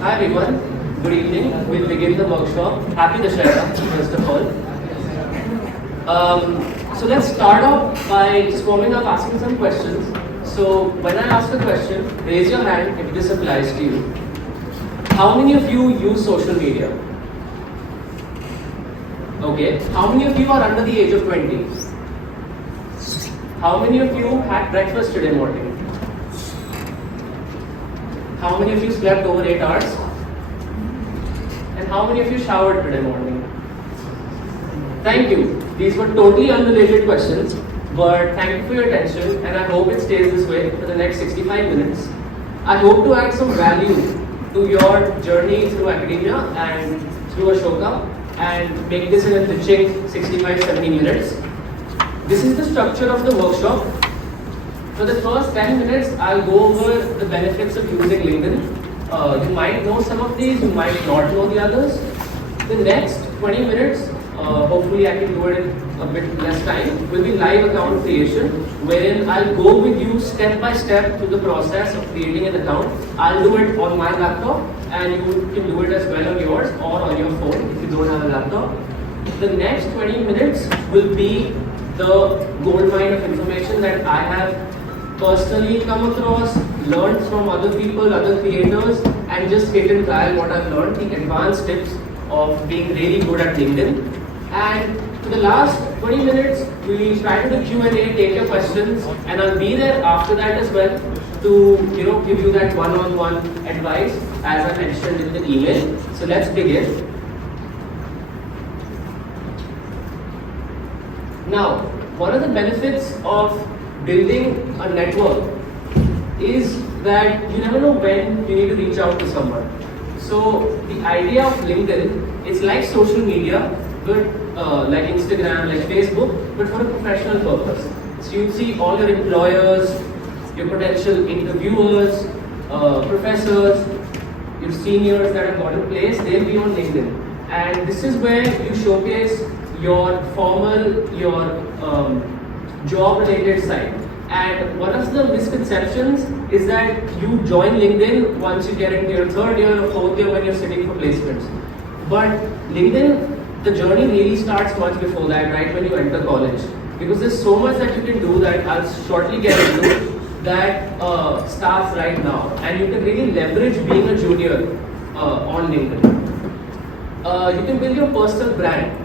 Hi everyone, good evening. We'll begin the workshop. Happy Dussehra, first of all. So let's start off by just warming up, asking some questions. So when I ask a question, raise your hand if this applies to you. How many of you use social media? Okay. How many of you are under the age of 20? How many of you had breakfast today morning? How many of you slept over 8 hours? And how many of you showered today morning? Thank you. These were totally unrelated questions, but thank you for your attention and I hope it stays this way for the next 65 minutes. I hope to add some value to your journey through academia and through Ashoka and make this an enriching 65-70 minutes. This is the structure of the workshop. For the first 10 minutes, I'll go over the benefits of using LinkedIn. You might know some of these, you might not know the others. The next 20 minutes, hopefully I can do it in a bit less time, will be live account creation, wherein I'll go with you step by step through the process of creating an account. I'll do it on my laptop and you can do it as well on yours or on your phone if you don't have a laptop. The next 20 minutes will be the goldmine of information that I have personally come across, learned from other people, other creators, and just hit and trial what I've learned, the advanced tips of being really good at LinkedIn. And for the last 20 minutes, we try to do Q&A, take your questions, and I'll be there after that as well to give you that one-on-one advice as I mentioned in the email. So let's begin. Now, one of the benefits of building a network is that you never know when you need to reach out to someone. So the idea of LinkedIn is like social media, but like Instagram, like Facebook, but for a professional purpose. So you see all your employers, your potential interviewers, professors, your seniors that have got in place, they'll be on LinkedIn. And this is where you showcase your formal, your job-related side. And one of the misconceptions is that you join LinkedIn once you get into your third year or fourth year when you're sitting for placements. But LinkedIn, the journey really starts much before that, right when you enter college. Because there's so much that you can do that I'll shortly get into that starts right now. And you can really leverage being a junior on LinkedIn. You can build your personal brand.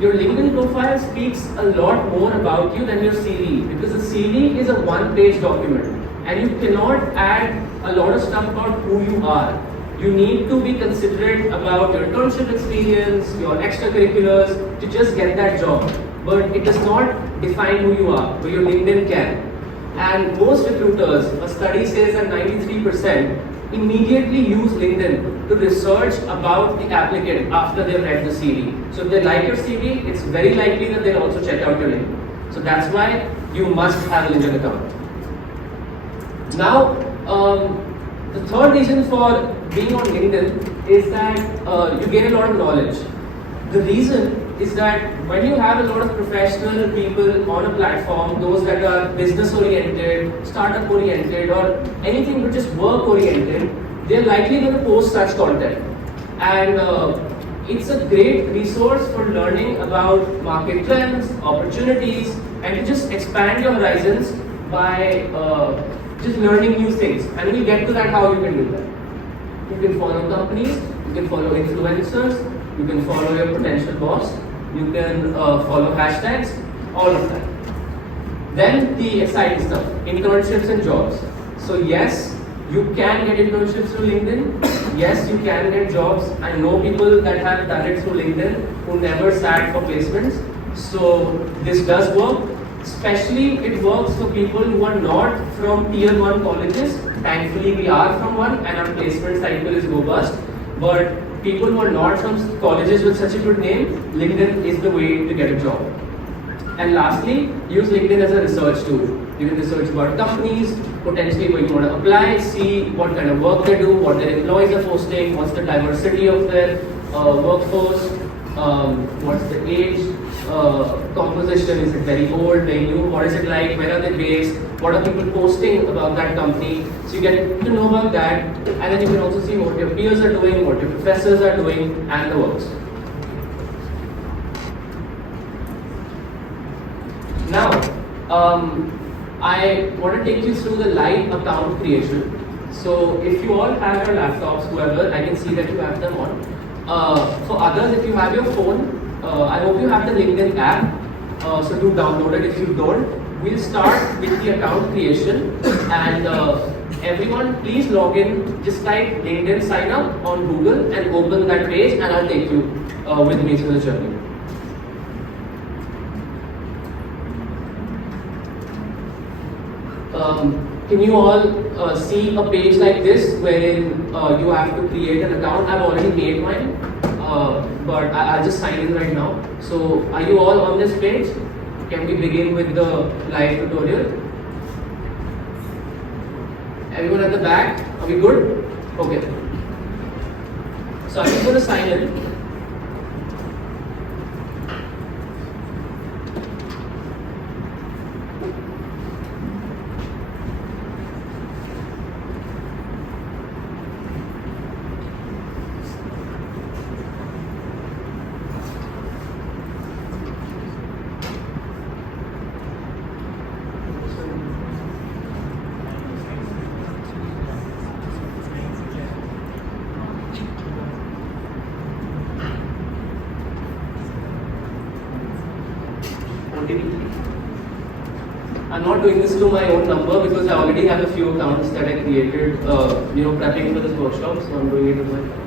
Your LinkedIn profile speaks a lot more about you than your CV because the CV is a one-page document and you cannot add a lot of stuff about who you are. You need to be considerate about your internship experience, your extracurriculars to just get that job. But it does not define who you are, but your LinkedIn can. And most recruiters, a study says that 93% immediately use LinkedIn to research about the applicant after they've read the CV. So if they like your CV, it's very likely that they'll also check out your LinkedIn. So that's why you must have a LinkedIn account. Now, the third reason for being on LinkedIn is that you gain a lot of knowledge. The reason is that when you have a lot of professional people on a platform, those that are business oriented, startup oriented, or anything which is work oriented, they're likely going to post such content. And it's a great resource for learning about market trends, opportunities, and to just expand your horizons by just learning new things. And we'll get to that how you can do that. You can follow companies, you can follow influencers, you can follow your potential boss, you can follow hashtags, all of that. Then the exciting stuff, internships and jobs. So yes, you can get internships through LinkedIn. Yes, you can get jobs. I know people that have done it through LinkedIn who never sat for placements. So this does work. Especially it works for people who are not from tier 1 colleges. Thankfully we are from one and our placement cycle is robust. But people who are not from colleges with such a good name, LinkedIn is the way to get a job. And lastly, use LinkedIn as a research tool. You can research about companies, potentially where you want to apply, see what kind of work they do, what their employees are posting, what's the diversity of their workforce. what's the age, composition, is it very old, very new, what is it like, where are they based, what are people posting about that company. So you get to know about that, and then you can also see what your peers are doing, what your professors are doing, and the works. Now, I want to take you through the live account creation. So if you all have your laptops, whoever, I can see that you have them on. For others, if you have your phone, I hope you have the LinkedIn app, so do download it. If you don't, we'll start with the account creation, and everyone please log in, just type LinkedIn sign up on Google and open that page, and I'll take you with me through the journey. Can you all see a page like this wherein you have to create an account? I've already made mine, but I'll just sign in right now. So are you all on this page? Can we begin with the live tutorial? Everyone at the back? Are we good? Okay. So I'm just going to sign in. I'm not doing this to my own number because I already have a few accounts that I created, prepping for this workshop, so I'm doing it with my phone.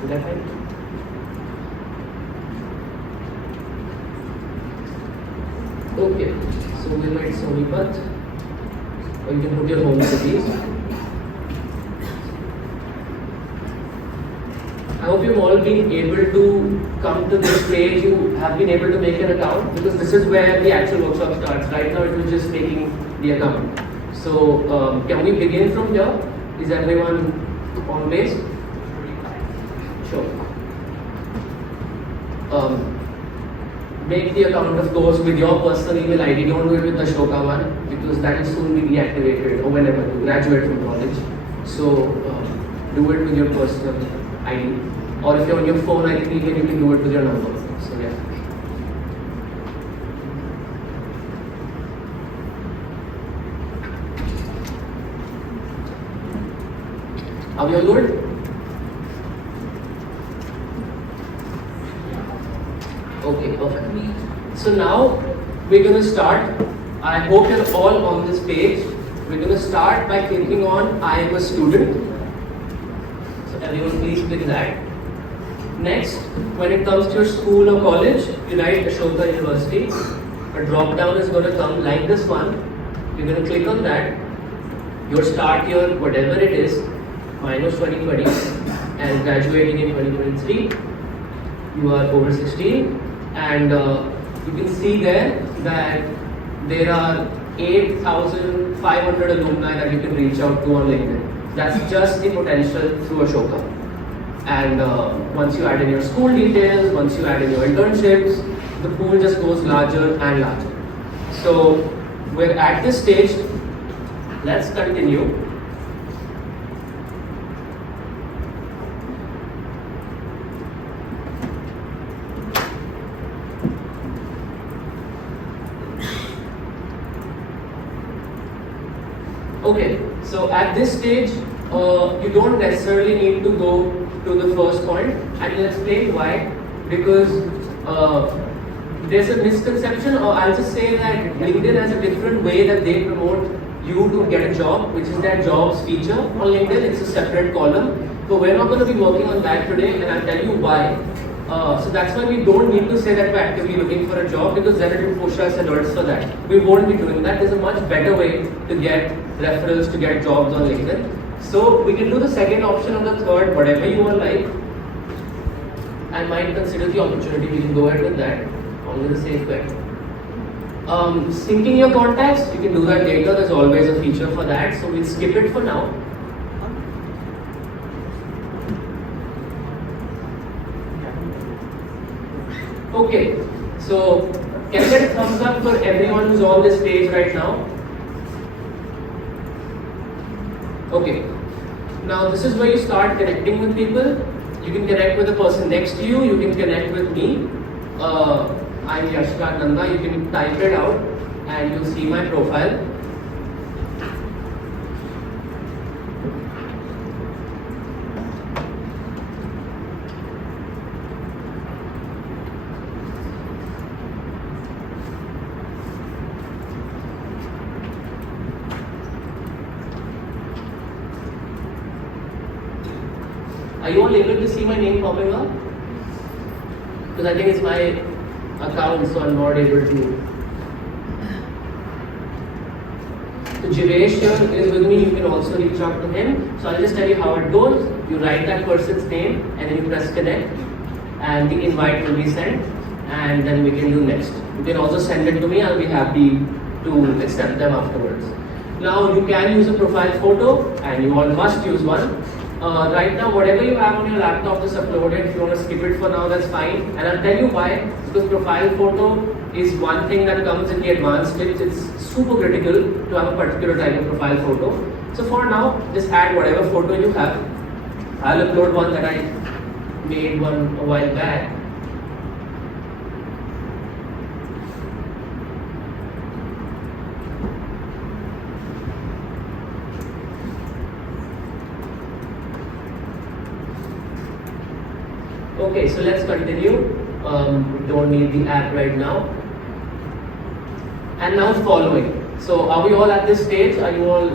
Did I find it? Okay, so we'll write Sonipat, or you can put your home cities. I hope you've all been able to come to this page, you have been able to make an account, because this is where the actual workshop starts. Right now it was just making the account. So can we begin from here? Is everyone on base? Sure. Make the account, of course, with your personal email ID. Don't do it with the Ashoka one, because that will soon be deactivated or whenever you graduate from college. So do it with your personal ID. Or if you're on your phone, I think even you can do it with your number. So yeah. Are we all good? Okay, perfect. So now we're going to start. I hope you're all on this page. We're going to start by clicking on I am a student. So everyone please click that. Next, when it comes to your school or college, you write Ashoka University. A drop down is going to come like this one. You're going to click on that. Your start year, whatever it is, minus 2020, and graduating in 2023. You are over 16, and you can see there that there are 8,500 alumni that you can reach out to on LinkedIn. That's just the potential through Ashoka. And once you add in your school details, once you add in your internships, the pool just goes larger and larger. So we're at this stage. Let's continue. Okay, so at this stage, you don't necessarily need to go to the first point, and I'll explain why. Because there's a misconception, or I'll just say that LinkedIn has a different way that they promote you to get a job, which is their jobs feature on LinkedIn. It's a separate column, but we're not going to be working on that today, and I'll tell you why. So that's why we don't need to say that we're actively looking for a job, because then it will push us alerts for that. We won't be doing that. There's a much better way to get referrals, to get jobs on LinkedIn. So we can do the second option or the third, whatever you all like. I might consider the opportunity. We can go ahead with that. On the safe bet. Syncing your contacts, you can do that later. There's always a feature for that. So we'll skip it for now. Okay, so can I get a thumbs up for everyone who's on this page right now? Okay, now this is where you start connecting with people. You can connect with the person next to you, you can connect with me. I'm Yashraj Nanda, you can type it out and you'll see my profile. Are you all able to see my name popping up? Because I think it's my account, so I'm not able to. So Jiresh here is with me, you can also reach out to him. So I'll just tell you how it goes. You write that person's name and then you press connect and the invite will be sent and then we can do next. You can also send it to me, I'll be happy to accept them afterwards. Now you can use a profile photo and you all must use one. Right now, whatever you have on your laptop is uploaded. If you want to skip it for now, that's fine. And I'll tell you why. Because profile photo is one thing that comes in the advanced stage. It's super critical to have a particular type of profile photo. So for now, just add whatever photo you have. I'll upload one that I made one a while back. Okay, so let's continue. We don't need the app right now. And now following. So are we all at this stage? Are you all,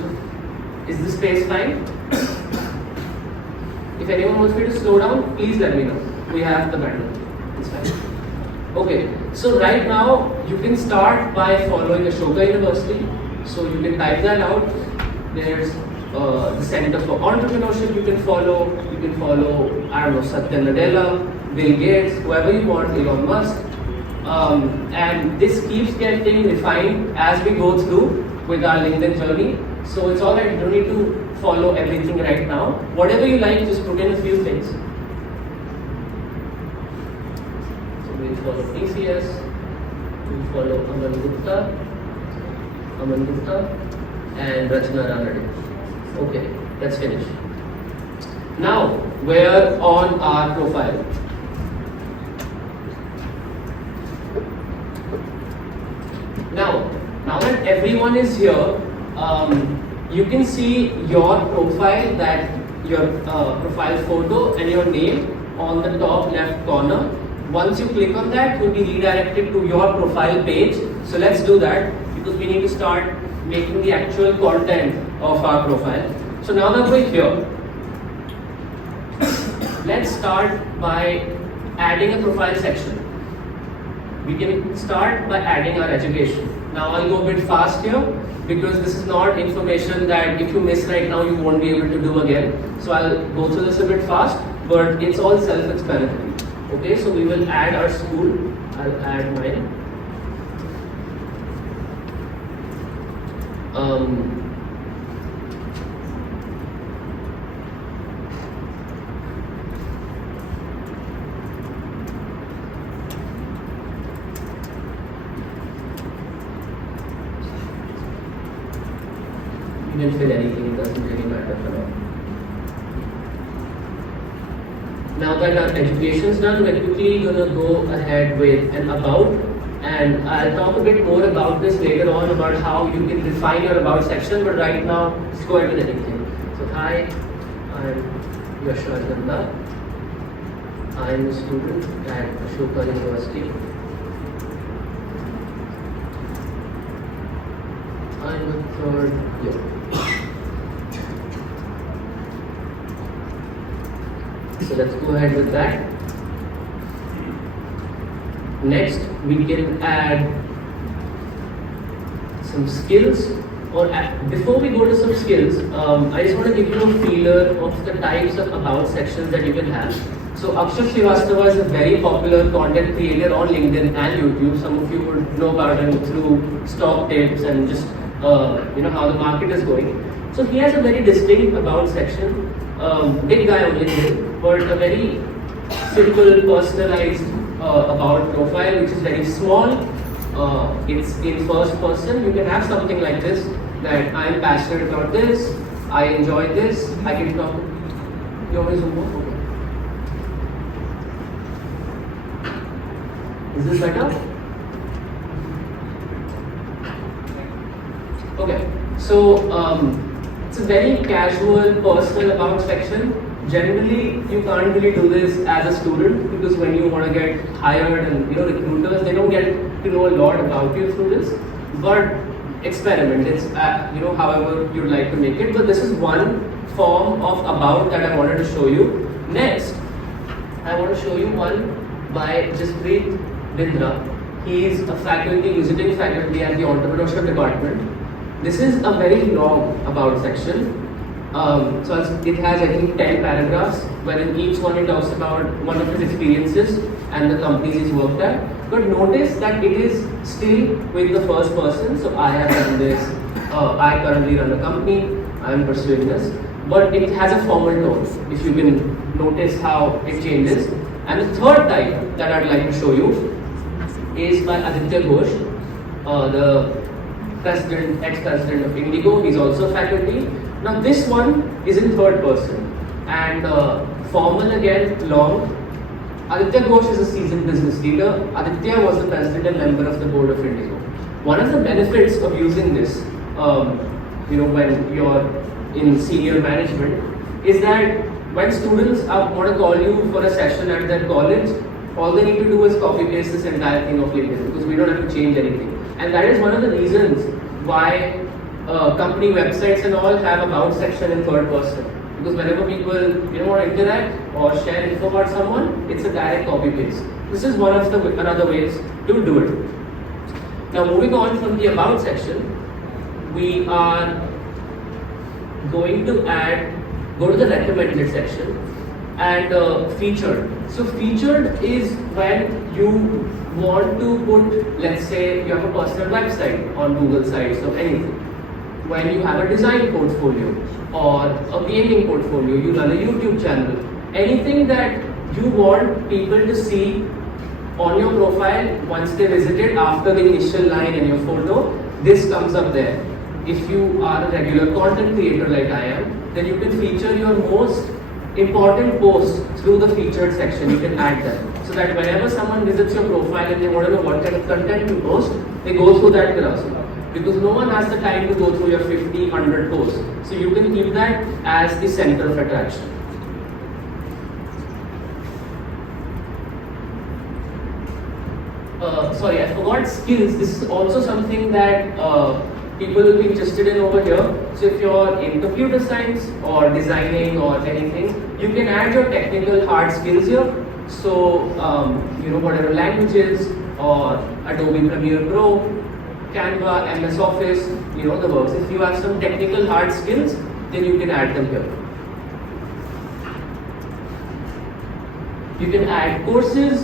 is this space fine? If anyone wants me to slow down, please let me know. We have the bandwidth. It's fine. Okay, so right now you can start by following Ashoka University. So you can type that out. There's the Center for Entrepreneurship you can follow. You can follow, I don't know, Satya Nadella, Bill Gates, whoever you want, Elon Musk. And this keeps getting refined as we go through with our LinkedIn journey. So it's alright, you don't need to follow everything right now. Whatever you like, just put in a few things. So we'll follow TCS, we'll follow Aman Gupta, and Rachna Ranade. Okay, let's finish. Now, we're on our profile. Now that everyone is here, you can see your profile, that your profile photo and your name on the top left corner. Once you click on that, you'll be redirected to your profile page. So let's do that because we need to start making the actual content of our profile. So now that we're here, let's start by adding a profile section. We can start by adding our education. Now I'll go a bit fast here because this is not information that if you miss right now you won't be able to do again. So I'll go through this a bit fast, but it's all self-explanatory. Okay, so we will add our school. I'll add mine. You didn't fill anything, it doesn't really matter for now. Now that our education is done, we're quickly going to go ahead with an about, and I'll talk a bit more about this later on about how you can define your about section, but right now, let's go ahead with anything. So hi, I'm Yashraj Nanda. I'm a student at Ashoka University. I'm a third year. So let's go ahead with that. Next, we can add some skills. Or before we go to some skills, I just want to give you a feeler of the types of about sections that you can have. So Akshay Srivastava is a very popular content creator on LinkedIn and YouTube. Some of you would know about him through stock tips and just how the market is going. So he has a very distinct about section, big guy on LinkedIn, but a very simple, personalized about profile, which is very small. It's in first person. You can have something like this, that I am passionate about this, I enjoy this, I can talk. You want to zoom more? Okay. Is this better? Okay. So it's a very casual, personal about section. Generally, you can't really do this as a student, because when you want to get hired and recruiters, they don't get to know a lot about you through this. But experiment. It's however you'd like to make it. But this is one form of about that I wanted to show you. Next, I want to show you one by Jaspreet Bindra. He is a visiting faculty at the Entrepreneurship Department. This is a very long about section. So it has, I think, 10 paragraphs, wherein each one he talks about one of his experiences and the companies he's worked at. But notice that it is still with the first person. So I have done this, I currently run a company, I am pursuing this. But it has a formal tone, if you can notice how it changes. And the third type that I'd like to show you is by Aditya Ghosh, the ex-president of Indigo. He's also faculty. Now this one is in third person, and formal again, long. Aditya Ghosh is a seasoned business leader. Aditya was the president and member of the board of Indigo. One of the benefits of using this, when you're in senior management, is that when students want to call you for a session at their college, all they need to do is copy paste this entire thing of LinkedIn, because we don't have to change anything. And that is one of the reasons why company websites and all have about section in third person, because whenever people want to interact or share info about someone, it's a direct copy paste. This is one of the another ways to do it. Now moving on from the about section, we are going to go to the recommended section and featured. So featured is when you want to put, let's say you have a personal website on Google sites or anything. When you have a design portfolio or a gaming portfolio, you run a YouTube channel, anything that you want people to see on your profile once they visit it after the initial line in your photo, this comes up there. If you are a regular content creator like I am, then you can feature your most important posts through the featured section. You can add them, so that whenever someone visits your profile and they want to know what kind of content you post, they go through that carousel. Because no one has the time to go through your 50, 100 posts. So you can keep that as the center of attraction. Sorry, I forgot skills. This is also something that people will be interested in over here. So if you're in computer science or designing or anything, you can add your technical hard skills here. So, whatever languages or Adobe Premiere Pro, Canva, MS Office, the works. If you have some technical hard skills, then you can add them here. You can add courses.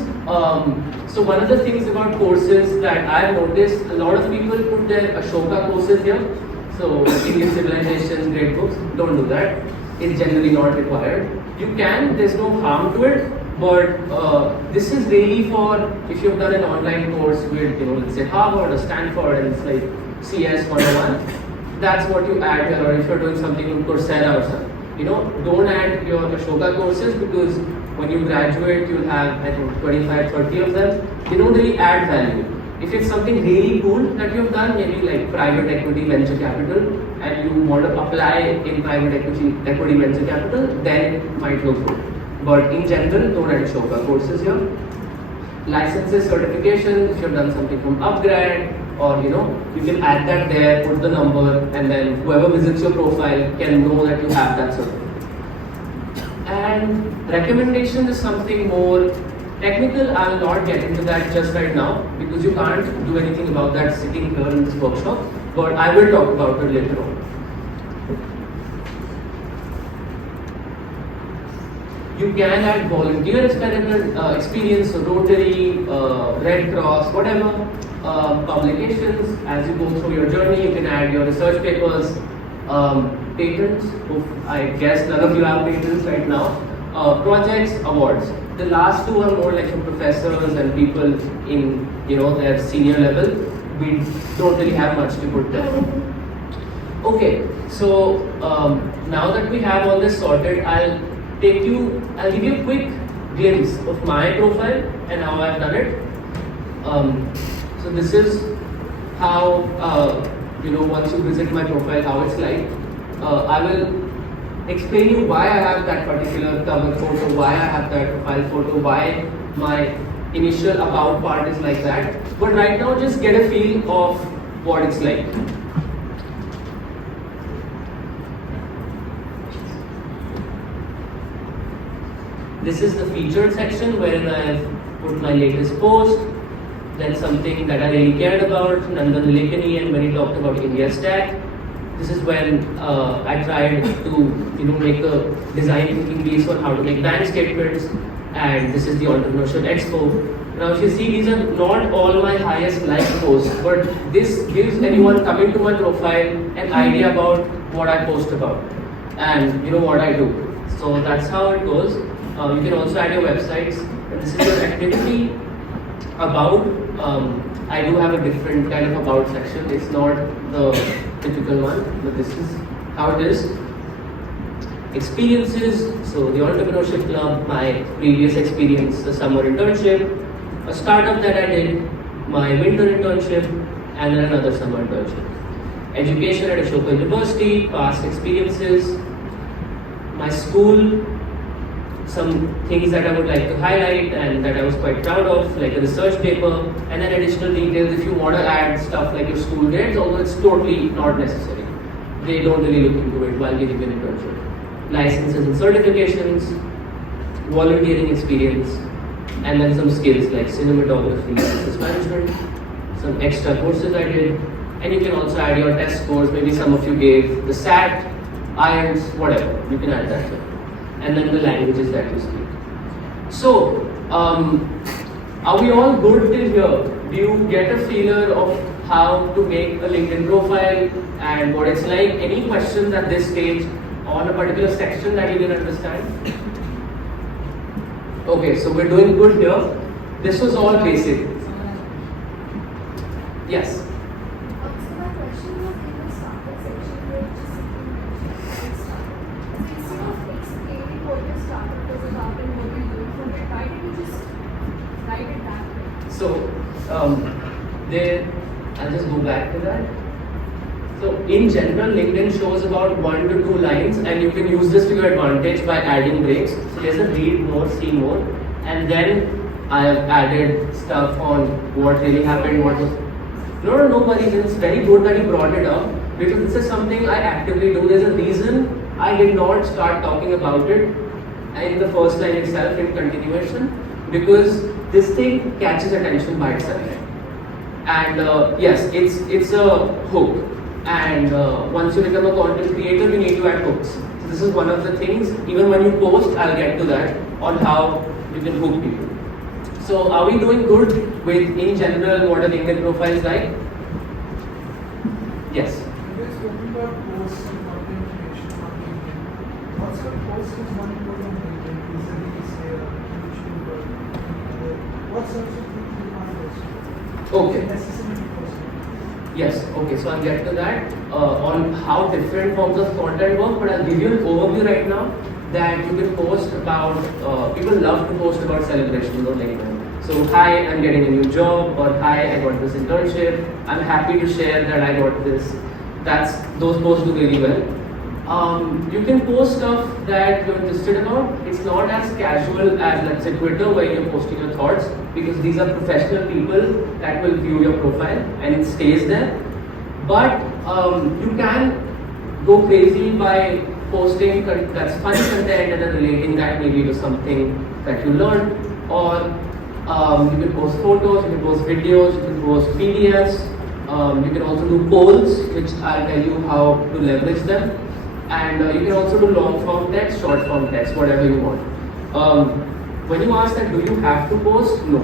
So one of the things about courses that I've noticed, a lot of people put their Ashoka courses here. So Indian civilizations, great books. Don't do that. It's generally not required. You can, there's no harm to it. But this is really for if you've done an online course with, let's say Harvard or Stanford, and it's like CS 101, that's what you add here. Or if you're doing something on Coursera or something, don't add your Ashoka courses, because when you graduate, you'll have, I think, 25, 30 of them. They don't really add value. If it's something really cool that you've done, maybe like private equity, venture capital, and you want to apply in private equity, venture capital, then it might look good. But in general, don't add Ashoka courses here. Licenses, certifications, if you've done something from Upgrad, or you can add that there, put the number, and then whoever visits your profile can know that you have that certificate. And recommendation is something more technical. I will not get into that just right now, because you can't do anything about that sitting here in this workshop, but I will talk about it later on. You can add volunteer experience, so Rotary, Red Cross, whatever, publications. As you go through your journey, you can add your research papers, patents. I guess none of you have patents right now. Projects, awards. The last two are more like for professors and people in their senior level. We don't really have much to put there. Okay, so now that we have all this sorted, I'll give you a quick glimpse of my profile and how I've done it. So this is how once you visit my profile, how it's like. I will explain you why I have that particular cover photo, why I have that profile photo, why my initial about part is like that. But right now, just get a feel of what it's like. This is the featured section wherein I've put my latest post, then something that I really cared about, Nanda Nilekani, and when he talked about India Stack. This is when I tried to make a design thinking piece on how to make bank statements, and this is the Entrepreneurship Expo. Now if you see, these are not all my highest like posts, but this gives anyone coming to my profile an idea about what I post about and what I do. So that's how it goes. You can also add your websites, and this is your activity about. I do have a different kind of about section. It's not the typical one, but this is how it is. Experiences, so the Entrepreneurship Club, my previous experience, the summer internship, a startup that I did, my winter internship, and then another summer internship. Education at Ashoka University, past experiences, my school, some things that I would like to highlight and that I was quite proud of, like a research paper, and then additional details if you want to add stuff like your school grades, although it's totally not necessary. They don't really look into it while giving an internship. Licenses and certifications, volunteering experience, and then some skills like cinematography, business management, some extra courses I did, and you can also add your test scores, maybe some of you gave the SAT, IELTS, whatever, you can add that here. And then the languages that you speak. So, are we all good till here? Do you get a feeler of how to make a LinkedIn profile and what it's like? Any questions at this stage on a particular section that you didn't understand? Okay, so we're doing good here. This was all basic. Yes? So, I'll just go back to that. So, in general, LinkedIn shows about 1 to 2 lines, and you can use this to your advantage by adding breaks. So, there's a read more, see more, and then I have added stuff on what really happened, what was. No worries, it's very good that you brought it up because this is something I actively do. There's a reason I did not start talking about it in the first line itself in continuation, because this thing catches attention by itself. And yes, it's a hook. And once you become a content creator, you need to add hooks. So this is one of the things, even when you post, I'll get to that, on how you can hook people. So are we doing good with, in general, what a LinkedIn profile is like? Yes? You guys talking about posts and content creation on LinkedIn. What sort of posts is one important on LinkedIn? Is there any sale, YouTube, or what sorts of things you want to post? Okay. Necessarily post. Yes, okay, so I'll get to that on how different forms of content work, but I'll give you an overview right now that you can post about, people love to post about celebrations on LinkedIn. So, hi, I'm getting a new job, or hi, I got this internship, I'm happy to share that I got this. Those posts do really well. You can post stuff that you're interested about. It's not as casual as, let's say, Twitter, where you're posting your thoughts, because these are professional people that will view your profile and it stays there. But you can go crazy by posting that's funny content and then relating that maybe to something that you learned, or you can post photos, you can post videos, you can post PDFs, you can also do polls, which I'll tell you how to leverage them, and you can also do long form text, short form text, whatever you want. When you ask that, do you have to post? No.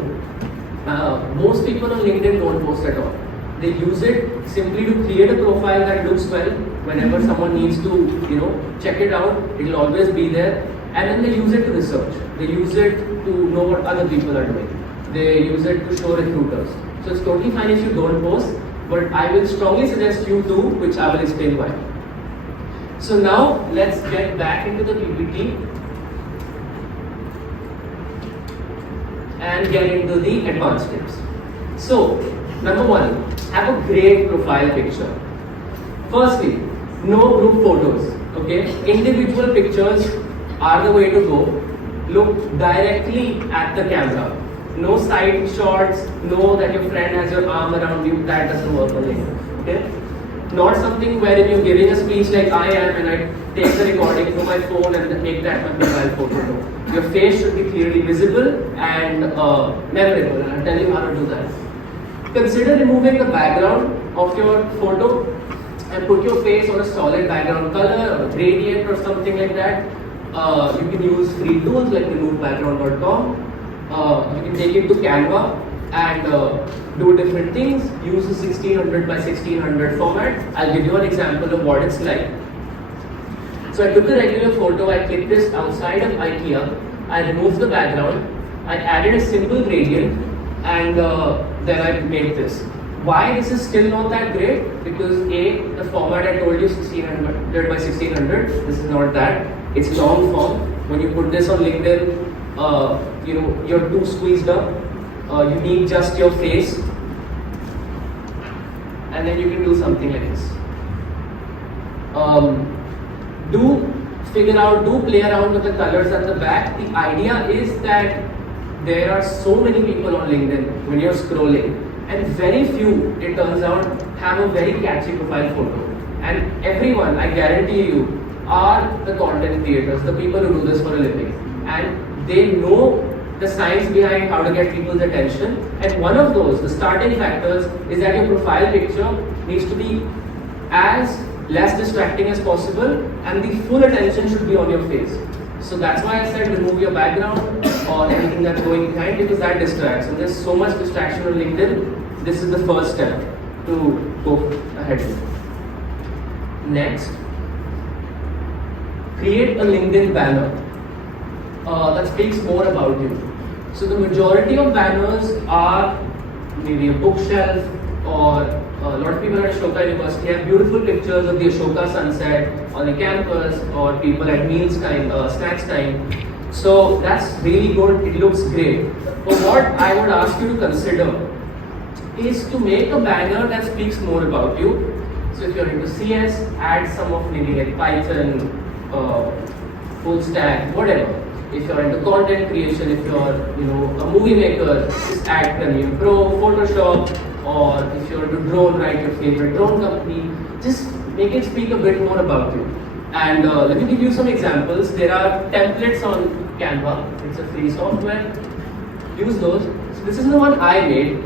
Most people on LinkedIn don't post at all. They use it simply to create a profile that looks well. Whenever someone needs to, check it out, it'll always be there. And then they use it to research. They use it to know what other people are doing. They use it to show recruiters. So it's totally fine if you don't post, but I will strongly suggest you do, which I will explain why. So now let's get back into the PPT and get into the advanced tips. So, number one, have a great profile picture. Firstly, no group photos. Okay, individual pictures are the way to go. Look directly at the camera. No side shots. Know that your friend has your arm around you. That doesn't work on LinkedIn. Okay. Not something wherein you're giving a speech like I am and I take the recording from my phone and then make that my profile photo. No. Your face should be clearly visible and memorable, and I'll tell you how to do that. Consider removing the background of your photo and put your face on a solid background color or a gradient or something like that. You can use free tools like removebackground.com. You can take it to Canva and do different things. Use a 1600 by 1600 format. I'll give you an example of what it's like. So I took a regular photo, I clicked this outside of IKEA, I removed the background, I added a simple gradient, and then I made this. Why this is still not that great? Because A, the format I told you 1600 by 1600, this is not that. It's long form. When you put this on LinkedIn, you're too squeezed up. You need just your face, and then you can do something like this. Do play around with the colors at the back. The idea is that there are so many people on LinkedIn when you're scrolling, and very few, it turns out, have a very catchy profile photo. And everyone, I guarantee you, are the content creators, the people who do this for a living. And they know the science behind how to get people's attention. And one of those, the starting factors, is that your profile picture needs to be as less distracting as possible, and the full attention should be on your face. So that's why I said remove your background or anything that's going behind, because that distracts. And there's so much distraction on LinkedIn. This is the first step to go ahead with. Next, create a LinkedIn banner that speaks more about you. So the majority of banners are maybe a bookshelf, or a lot of people at Ashoka University have beautiful pictures of the Ashoka sunset on the campus, or people at meals time, snacks time. So that's really good, it looks great. But what I would ask you to consider is to make a banner that speaks more about you. So if you're into CS, add some of maybe like Python, full stack, whatever. If you're into content creation, if you're a movie maker, just add Premiere Pro, Photoshop, or if you're into drone, write your favorite drone company. Just make it speak a bit more about you. And let me give you some examples. There are templates on Canva. It's a free software. Use those. So this is the one I made.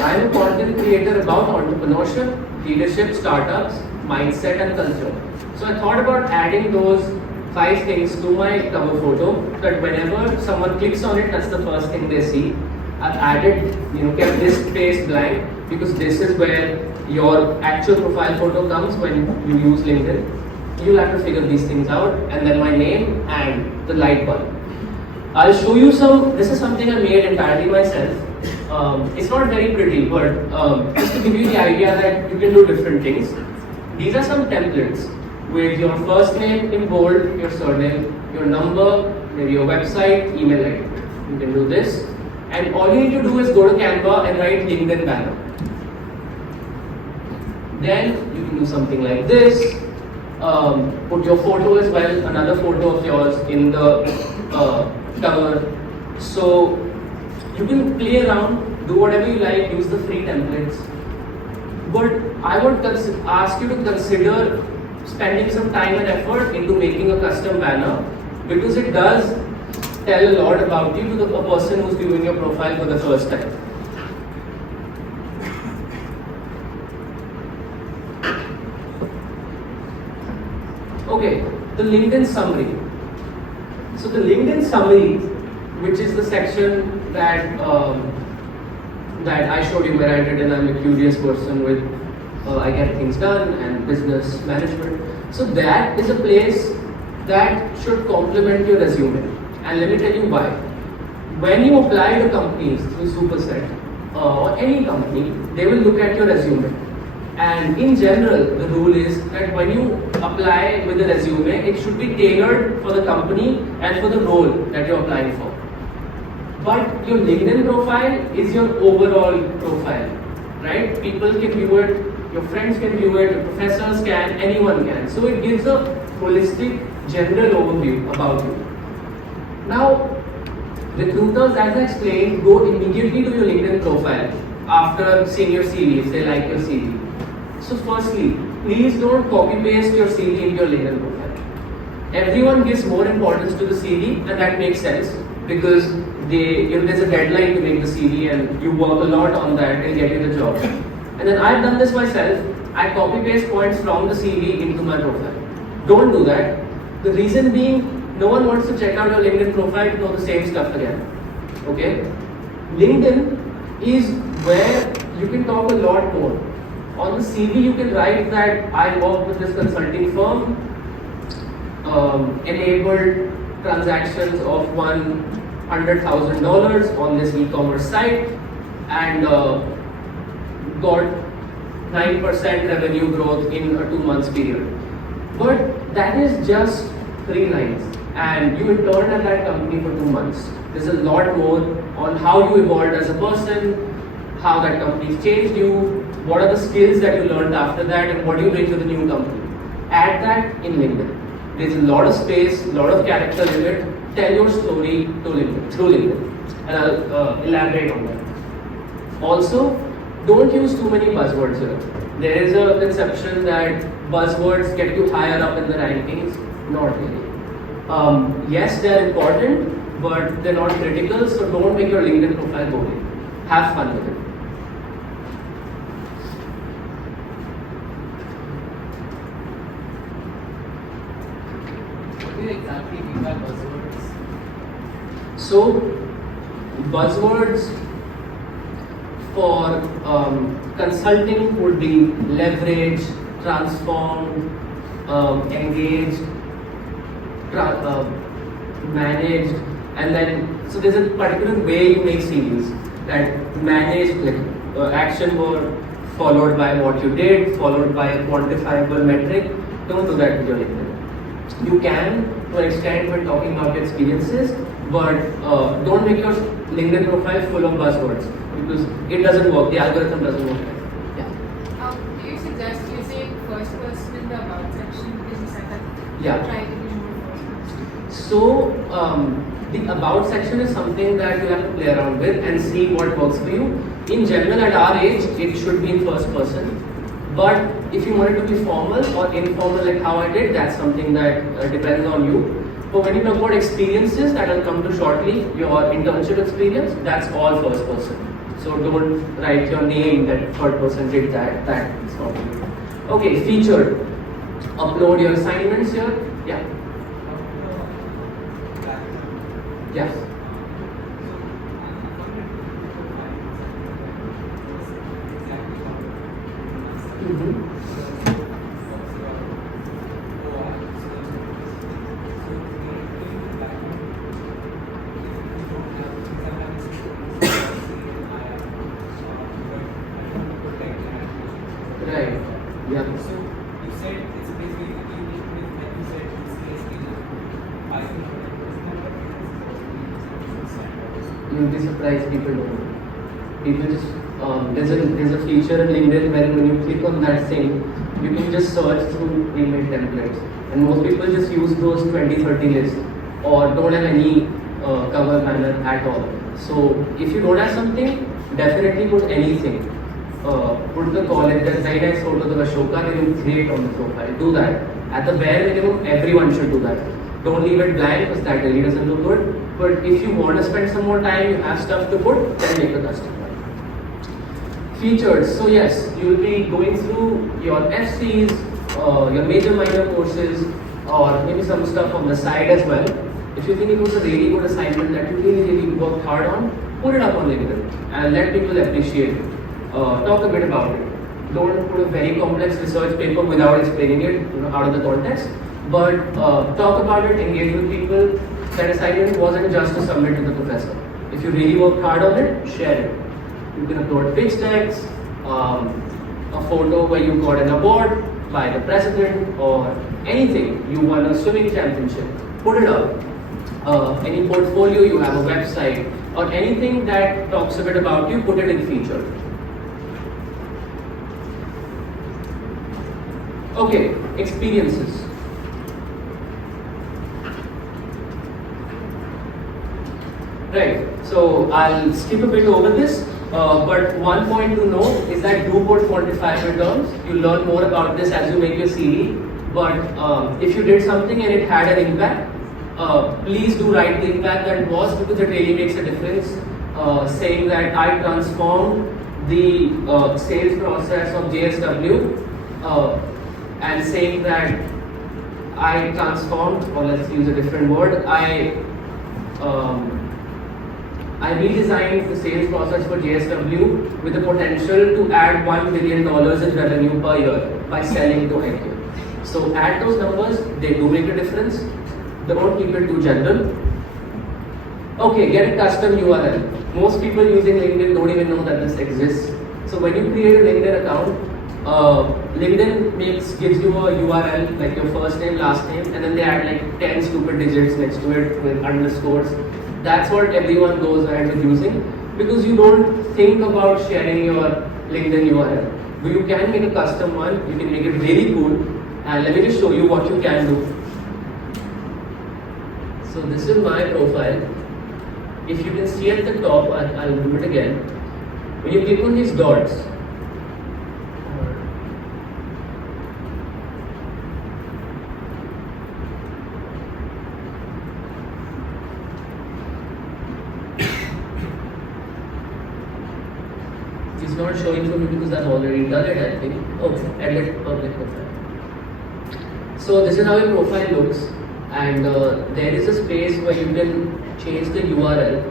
I'm a content creator about entrepreneurship, leadership, startups, mindset, and culture. So I thought about adding those 5 things to my cover photo, that whenever someone clicks on it, that's the first thing they see. I've added, kept this space blank, because this is where your actual profile photo comes when you use LinkedIn. You'll have to figure these things out, and then my name and the light bulb. I'll show you this is something I made entirely myself. It's not very pretty, but just to give you the idea that you can do different things. These are some templates with your first name in bold, your surname, your number, maybe your website, email ID. You can do this. And all you need to do is go to Canva and write LinkedIn banner. Then you can do something like this. Put your photo as well, another photo of yours in the cover. So you can play around, do whatever you like, use the free templates. But I would ask you to consider spending some time and effort into making a custom banner, because it does tell a lot about you to a person who's viewing your profile for the first time. Okay, the LinkedIn summary. So the LinkedIn summary, which is the section that that I showed you, where I written I'm a curious person with I get things done and business management. So that is a place that should complement your resume. And let me tell you why. When you apply to companies through Superset or any company, they will look at your resume. And in general, the rule is that when you apply with a resume, it should be tailored for the company and for the role that you're applying for. But your LinkedIn profile is your overall profile, right? People can view it, your friends can view it, your professors can, anyone can. So it gives a holistic, general overview about you. Now, recruiters, as I explained, go immediately to your LinkedIn profile after seeing your CV, if they like your CV. So firstly, please don't copy paste your CV into your LinkedIn profile. Everyone gives more importance to the CV, and that makes sense because there's a deadline to make the CV and you work a lot on that and get you the job. And then I've done this myself. I copy paste points from the CV into my profile. Don't do that. The reason being, no one wants to check out your LinkedIn profile to know the same stuff again. Okay? LinkedIn is where you can talk a lot more. On the CV, you can write that I work with this consulting firm, enabled transactions of $100,000 on this e-commerce site, and got 9% revenue growth in a 2 months period. But that is just 3 lines, and you interned at that company for 2 months. There's a lot more on how you evolved as a person, how that company's changed you, what are the skills that you learned after that, and what do you bring to the new company. Add that in LinkedIn. There's a lot of space, a lot of character in it. Tell your story through LinkedIn, and I'll elaborate on that. Also, don't use too many buzzwords here. There is a conception that buzzwords get you higher up in the rankings. Not really. Yes, they're important, but they're not critical, so don't make your LinkedIn profile boring. Have fun with it. What do you exactly mean by buzzwords? So, buzzwords for consulting would be leverage, transform, engage, managed, and then so there's a particular way you make CVs that managed, like action word followed by what you did, followed by a quantifiable metric. Don't do that with your LinkedIn. You can to an extent when talking about your experiences, but don't make your LinkedIn profile full of buzzwords because it doesn't work. The algorithm doesn't work. Yeah. Do you suggest using first person in the about section because you said that Yeah. try to be more first person? So the about section is something that you have to play around with and see what works for you. In general, at our age, it should be in first person. But if you want it to be formal or informal, like how I did, that's something that depends on you. But when you talk about experiences, that I'll come to shortly, your internship experience, that's all first person. So don't write your name that third person did that. That is not good. Okay, featured. Upload your assignments here. Yeah. Yes. Right. Yeah. So you said it's basically like you said it's basically Python. You'll be surprised people don't know. People just there's a feature in LinkedIn where when you click on that thing, you can just search through pre-made templates, and most people just use those 20-30 lists or don't have any cover banner at all. So if you don't have something, definitely put anything. Put the college, there's very nice photos of Ashoka, they look great on the profile. Do that. At the bare minimum, everyone should do that. Don't leave it blank because that really doesn't look good. But if you want to spend some more time, you have stuff to put, then make a custom one. Features. So yes, you will be going through your FCs, your major minor courses, or maybe some stuff on the side as well. If you think it was a really good assignment that you really worked hard on, put it up on LinkedIn and let people appreciate it. Talk a bit about it. Don't put a very complex research paper without explaining it, out of the context. But talk about it, engage with people. That assignment wasn't just to submit to the professor. If you really worked hard on it, share it. You can upload pitch decks, a photo where you got an award by the president or anything. You won a swimming championship, put it up. Any portfolio you have, a website, or anything that talks a bit about you, put it in feature. Okay, experiences. Right, so I'll skip a bit over this, but one point to know is that do put quantifiable terms. You'll learn more about this as you make your CV, but if you did something and it had an impact, please do write the impact that was, because it really makes a difference. Saying that I transformed the sales process of JSW, and saying that I transformed, or let's use a different word, I redesigned the sales process for JSW with the potential to add $1 million in revenue per year by selling to IQ. So add those numbers, they do make a difference. Don't keep it too general. Okay, get a custom URL. Most people using LinkedIn don't even know that this exists. So when you create a LinkedIn account, LinkedIn gives you a URL like your first name, last name, and then they add like 10 stupid digits next to it with underscores. That's what everyone goes ahead with using, because you don't think about sharing your LinkedIn URL. But you can make a custom one, you can make it really cool, and let me just show you what you can do. So this is my profile. If you can see at the top, I'll do it again. When you click on these dots, it's not showing for me because I've already done it, I think. Okay, edit public profile. So this is how your profile looks, and there is a space where you can change the URL,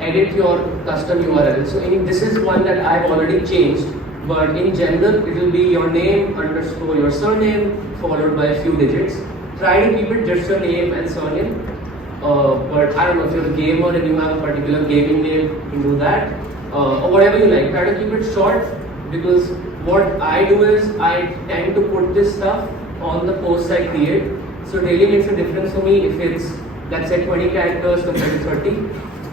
edit your custom URL. So this is one that I've already changed, but in general it will be your name underscore your surname followed by a few digits. Try to keep it just your name and surname. But I don't know, if you're a gamer and you have a particular gaming name, you can do that, or whatever you like. Try to keep it short, because what I do is I tend to put this stuff on the posts I create. So it really makes a difference for me if it's, let's say, 20 characters compared to 30.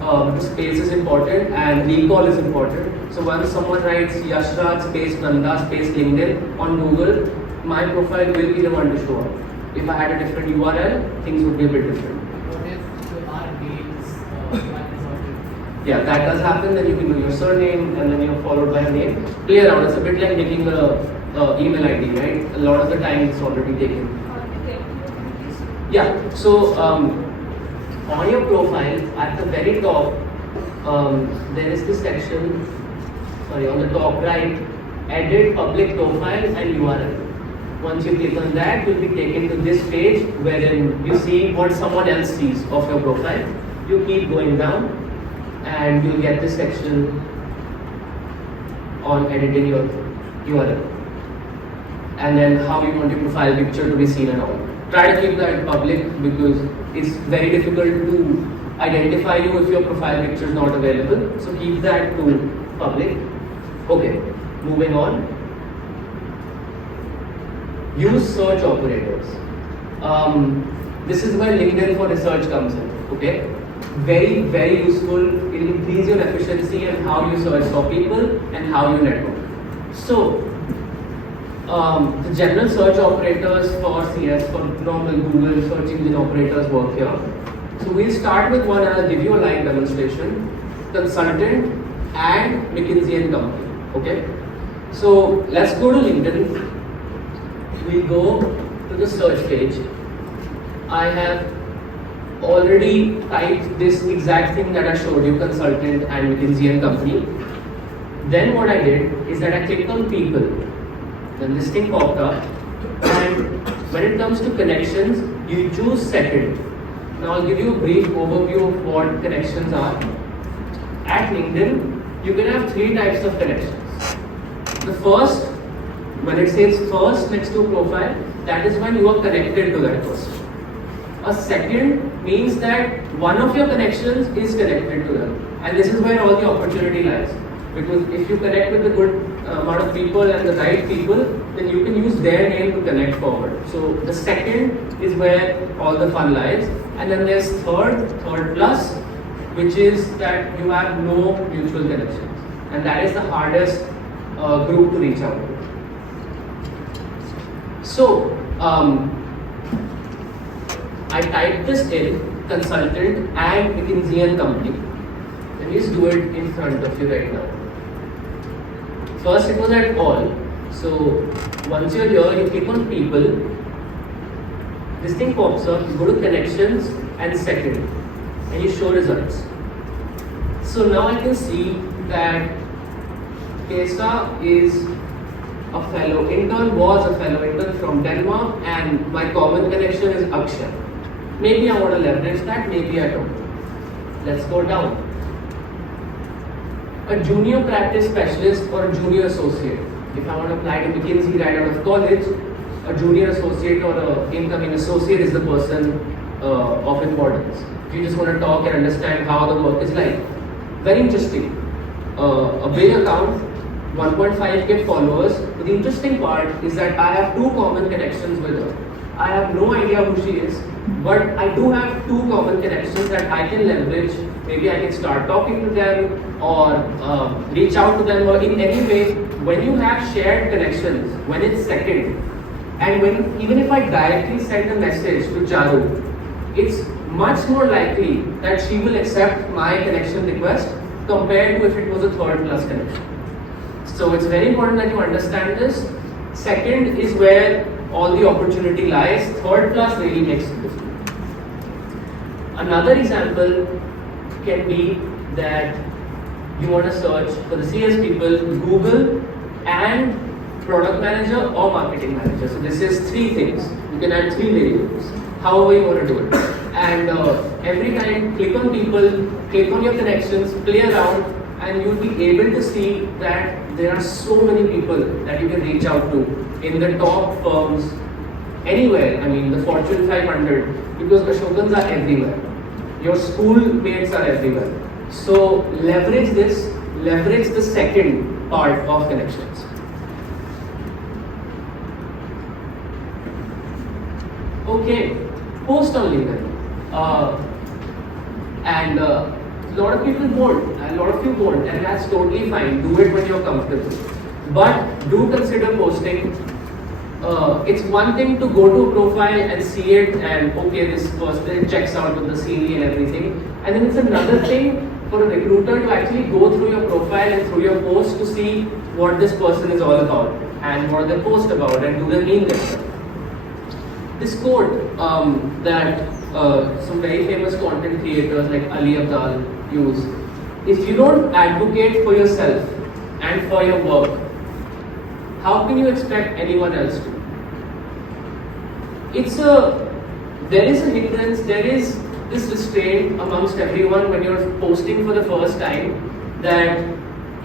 Because space is important and recall is important. So once someone writes Yashraj space Nanda space LinkedIn on Google, my profile will be the one to show up. If I had a different URL, things would be a bit different. Yeah, that does happen. Then you can do your surname and then you're followed by a name. Play around. It's a bit like making a email ID, right? A lot of the time it's already taken. Yeah. So on your profile, at the very top, there is this section. Sorry, on the top right, edit public profile and URL. Once you click on that, you'll be taken to this page wherein you see what someone else sees of your profile. You keep going down, and you'll get this section on editing your URL, and then how you want your profile picture to be seen and all. Try to keep that public, because it's very difficult to identify you if your profile picture is not available. So keep that to public. Okay, moving on. Use search operators. This is where LinkedIn for research comes in. Okay, very, very useful. It will increase your efficiency and how you search for people and how you network. So the general search operators for CS, for normal Google search engine operators, work here. So we'll start with one and I'll give you a live demonstration. Consultant and McKinsey & Company. Okay, so let's go to LinkedIn. We'll go to the search page. I have already typed this exact thing that I showed you, consultant and McKinsey & Company. Then what I did is that I clicked on people. The listing popped up. And when it comes to connections, you choose second. Now I'll give you a brief overview of what connections are. At LinkedIn, you can have three types of connections. The first, when it says first next to profile, that is when you are connected to that person. A second means that one of your connections is connected to them. And this is where all the opportunity lies. Because if you connect with a good amount of people and the right people, then you can use their name to connect forward. So the second is where all the fun lies. And then there's third plus, which is that you have no mutual connections. And that is the hardest group to reach out to. So, I typed this in, consultant and McKinsey and Company. Let me just do it in front of you right now. First it was at all. So once you're here, you click on people. This thing pops up, you go to connections and second, and you show results. So now I can see that Kesa is a fellow intern, was a fellow intern from Denmark, and my common connection is Akshay. Maybe I want to leverage that, maybe I don't. Let's go down. A junior practice specialist or a junior associate. If I want to apply to McKinsey right out of college, a junior associate or an incoming associate is the person of importance. If you just want to talk and understand how the work is like. Very interesting. A big account, 1.5k followers. But the interesting part is that I have two common connections with her. I have no idea who she is, but I do have two common connections that I can leverage. Maybe I can start talking to them or reach out to them, or in any way. When you have shared connections, when it's second, and when even if I directly send a message to Charu, it's much more likely that she will accept my connection request compared to if it was a third plus connection. So it's very important that you understand this. Second is where all the opportunity lies. Third plus really makes a difference. Another example can be that you want to search for the CS people, Google and product manager or marketing manager. So this is three things. You can add three variables, however you want to do it. And every time, click on people, click on your connections, play around, and you'll be able to see that there are so many people that you can reach out to in the top firms, anywhere. I mean, the Fortune 500, because Ashokans are everywhere. Your schoolmates are everywhere. So leverage this, leverage the second part of connections. Okay, post on LinkedIn. And a lot of people won't, a lot of you won't, and that's totally fine. Do it when you're comfortable. But do consider posting. It's one thing to go to a profile and see it and okay, this person checks out with the CV and everything. And then it's another thing for a recruiter to actually go through your profile and through your post to see what this person is all about and what they post about and do they mean themselves. This quote that some very famous content creators like Ali Abdal use: if you don't advocate for yourself and for your work, how can you expect anyone else to? There is a hindrance, there is this restraint amongst everyone when you're posting for the first time, that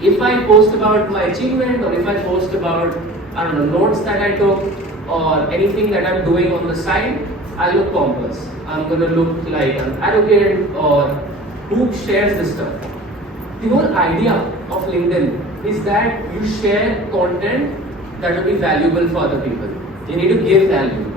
if I post about my achievement or if I post about, I don't know, notes that I took or anything that I'm doing on the side, I look pompous. I'm going to look like I'm arrogant, or who shares this stuff? The whole idea of LinkedIn is that you share content that will be valuable for other people. You need to give value.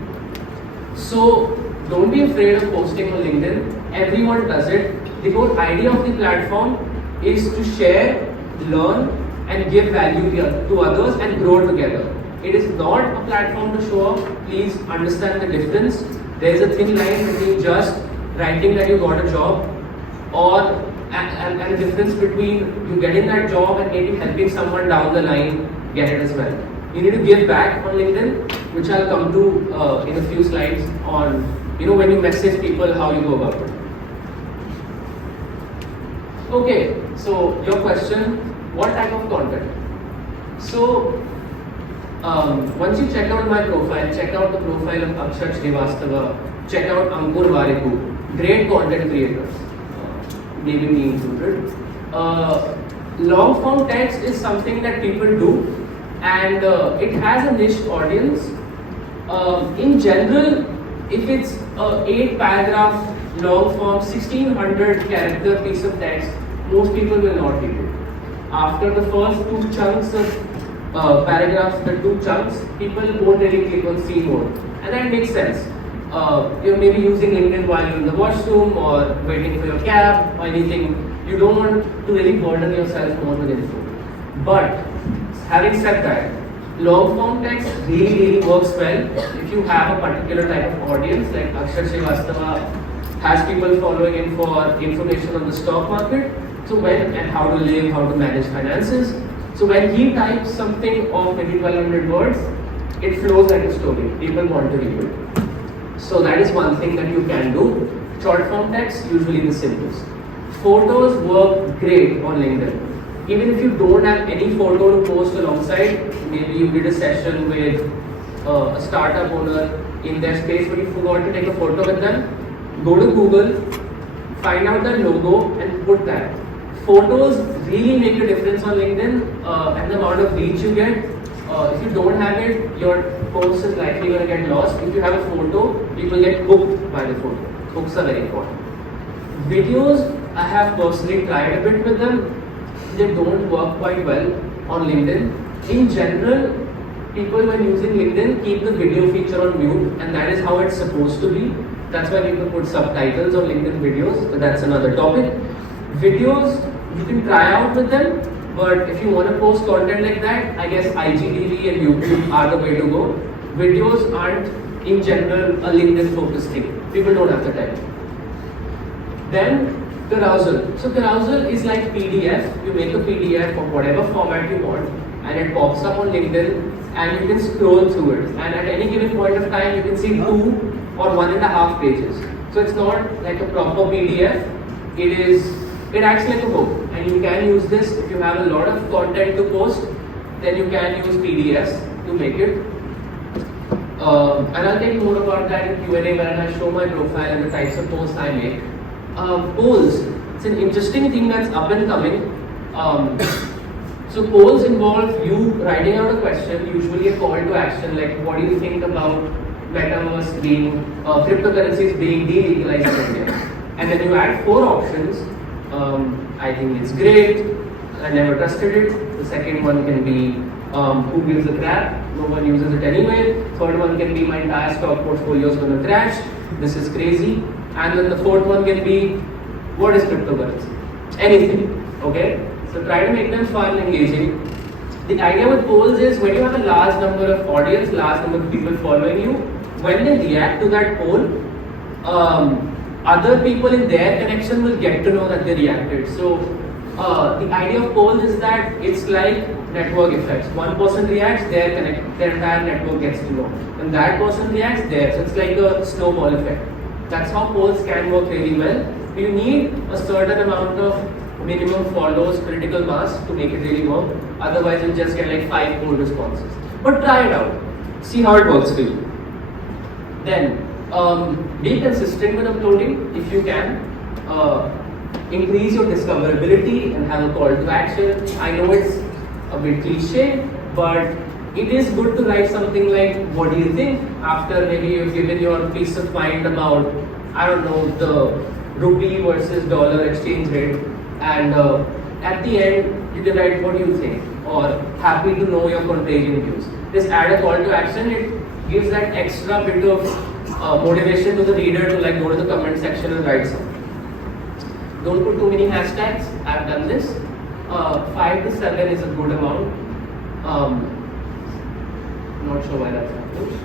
So don't be afraid of posting on LinkedIn. Everyone does it. The whole idea of the platform is to share, learn, and give value to others and grow together. It is not a platform to show off. Please understand the difference. There is a thin line between just writing that you got a job or and the difference between you getting that job and maybe helping someone down the line get it as well. You need to give back on LinkedIn, which I'll come to in a few slides on, when you message people, how you go about it. Okay, so your question, what type of content? So Once you check out my profile, check out the profile of Yashraj, check out Ankur Variku, great content creators, maybe me included. Long form text is something that people do, and it has a niche audience. In general, if it's a 8-paragraph long form 1600 character piece of text, most people will not read it. After the first two chunks of paragraphs, the two chunks, people won't really click on see more, and that makes sense. You're maybe using LinkedIn while you're in the washroom or waiting for your cab or anything. You don't want to really burden yourself more with info. But having said that, long form text really works well if you have a particular type of audience, like Ashoka has people following in for information on the stock market, so when and how to live, how to manage finances. So when he types something of maybe 1200 words, it flows like a story. People want to read it. So that is one thing that you can do. Short form text, usually the simplest. Photos work great on LinkedIn. Even if you don't have any photo to post alongside, maybe you did a session with a startup owner in their space but you forgot to take a photo with them, go to Google, find out their logo and put that. Photos really make a difference on LinkedIn and the amount of reach you get. If you don't have it, your post is likely going to get lost. If you have a photo, people get hooked by the photo. Hooks are very important. Videos, I have personally tried a bit with them. They don't work quite well on LinkedIn. In general, people when using LinkedIn keep the video feature on mute, and that is how it's supposed to be. That's why people put subtitles on LinkedIn videos, but that's another topic. Videos, you can try out with them, but if you want to post content like that, I guess IGTV and YouTube are the way to go. Videos aren't, in general, a LinkedIn focused thing. People don't have the time. Then, carousel. So carousel is like PDF. You make a PDF of whatever format you want, and it pops up on LinkedIn, and you can scroll through it. And at any given point of time, you can see 2 or 1.5 pages. So it's not like a proper PDF. It acts like a book, and you can use this if you have a lot of content to post. Then you can use PDFs to make it. And I'll tell you more about that in Q&A when I show my profile and the types of posts I make. Polls, it's an interesting thing that's up and coming. So polls involve you writing out a question, usually a call to action, like what do you think about metaverse being, cryptocurrencies being delegalized in India? And then you add 4 options. I think it's great, I never trusted it. The second one can be, who gives a crap, no one uses it anyway. Third one can be, my entire stock portfolio is going to crash, this is crazy. And then the fourth one can be, what is cryptocurrency? Anything, okay? So try to make them fun and engaging. The idea with polls is when you have a large number of audience, large number of people following you, when they react to that poll, other people in their connection will get to know that they reacted. So the idea of polls is that it's like network effects. One person reacts, their entire network gets to know. And that person reacts there. So it's like a snowball effect. That's how polls can work really well. You need a certain amount of minimum follows, critical mass to make it really work. Otherwise, you'll just get like 5 poll responses. But try it out. See how it works for you. Then, be consistent with uploading if you can. Increase your discoverability and have a call to action. I know it's a bit cliche, but it is good to write something like, what do you think? After maybe you've given your peace of mind about, I don't know, the rupee versus dollar exchange rate. And at the end, you can write, what do you think? Or happy to know your contrarian views. Just add a call to action. It gives that extra bit of motivation to the reader to like go to the comment section and write something. Don't put too many hashtags. I've done this. 5 to 7 is a good amount. Not sure why that's happening.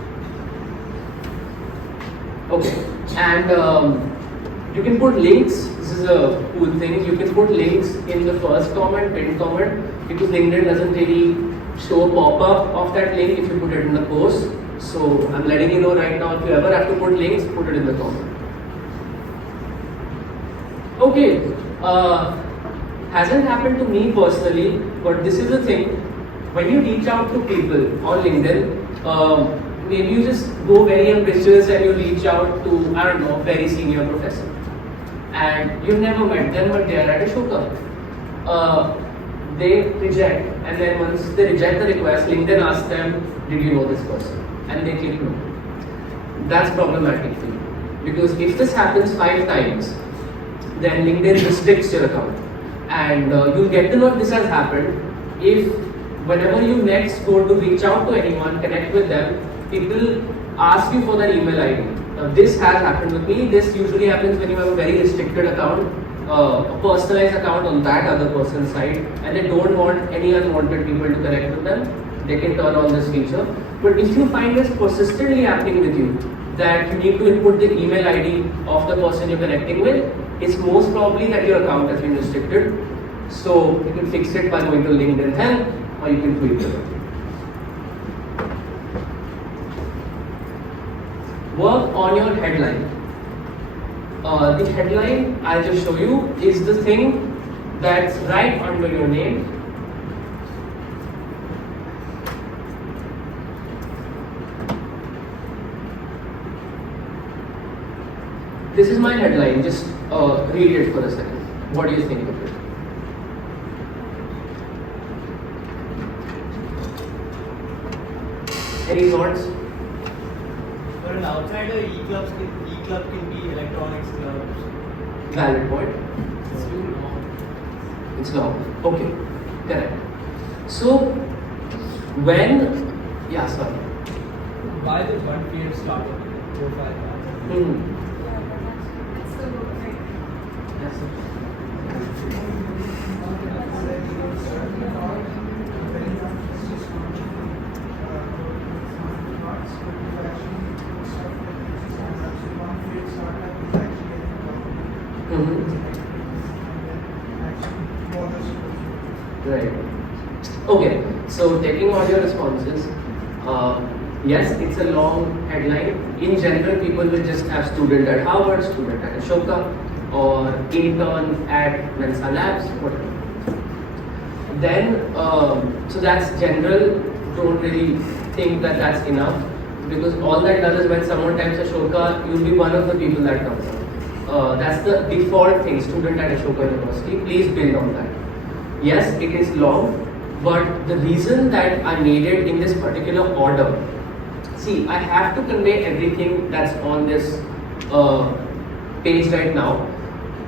Okay, and you can put links. This is a cool thing. You can put links in the first comment, pinned comment, because LinkedIn doesn't really show a pop-up of that link if you put it in the post. So I'm letting you know right now, if you ever have to put links, put it in the comment. Okay, hasn't happened to me personally, but this is the thing. when you reach out to people on LinkedIn, maybe you just go very ambitious and you reach out to, I don't know, a very senior professor. And you've never met them, but they are at Ashoka. They reject, and then once they reject the request, LinkedIn asks them, did you know this person? And they click no. That's problematic for you. Because if this happens 5 times, then LinkedIn restricts your account. And you'll get to know if this has happened if whenever you next go to reach out to anyone, connect with them, people ask you for their email ID. Now this has happened with me. This usually happens when you have a very restricted account, a personalized account on that other person's side, and they don't want any unwanted people to connect with them. They can turn on this feature. But if you find this persistently happening with you, that you need to input the email ID of the person you're connecting with, it's most probably that your account has been restricted. So you can fix it by going to LinkedIn help, or you can tweet it. Work on your headline. The headline, I'll just show you, is the thing that's right under your name. This is my headline, just read it for a second. What do you think of it? Any thoughts? For an outsider, E-club can be electronics clubs. Valid point. It's too long. It's long. Okay, correct. So, when, yeah, sorry. Why the one field startup profile? That's the book, right? Yes, sir. Right. Okay, so taking all your responses, yes, it's a long headline. In general, people will just have student at Harvard, student at Ashoka, or intern at Mensa Labs, whatever. Then, so that's general. Don't really think that that's enough, because all that does is when someone types Ashoka, you'll be one of the people that comes up. That's the default thing, student at Ashoka University. Please build on that. Yes, it is long, but the reason that I made it in this particular order, see, I have to convey everything that's on this page right now.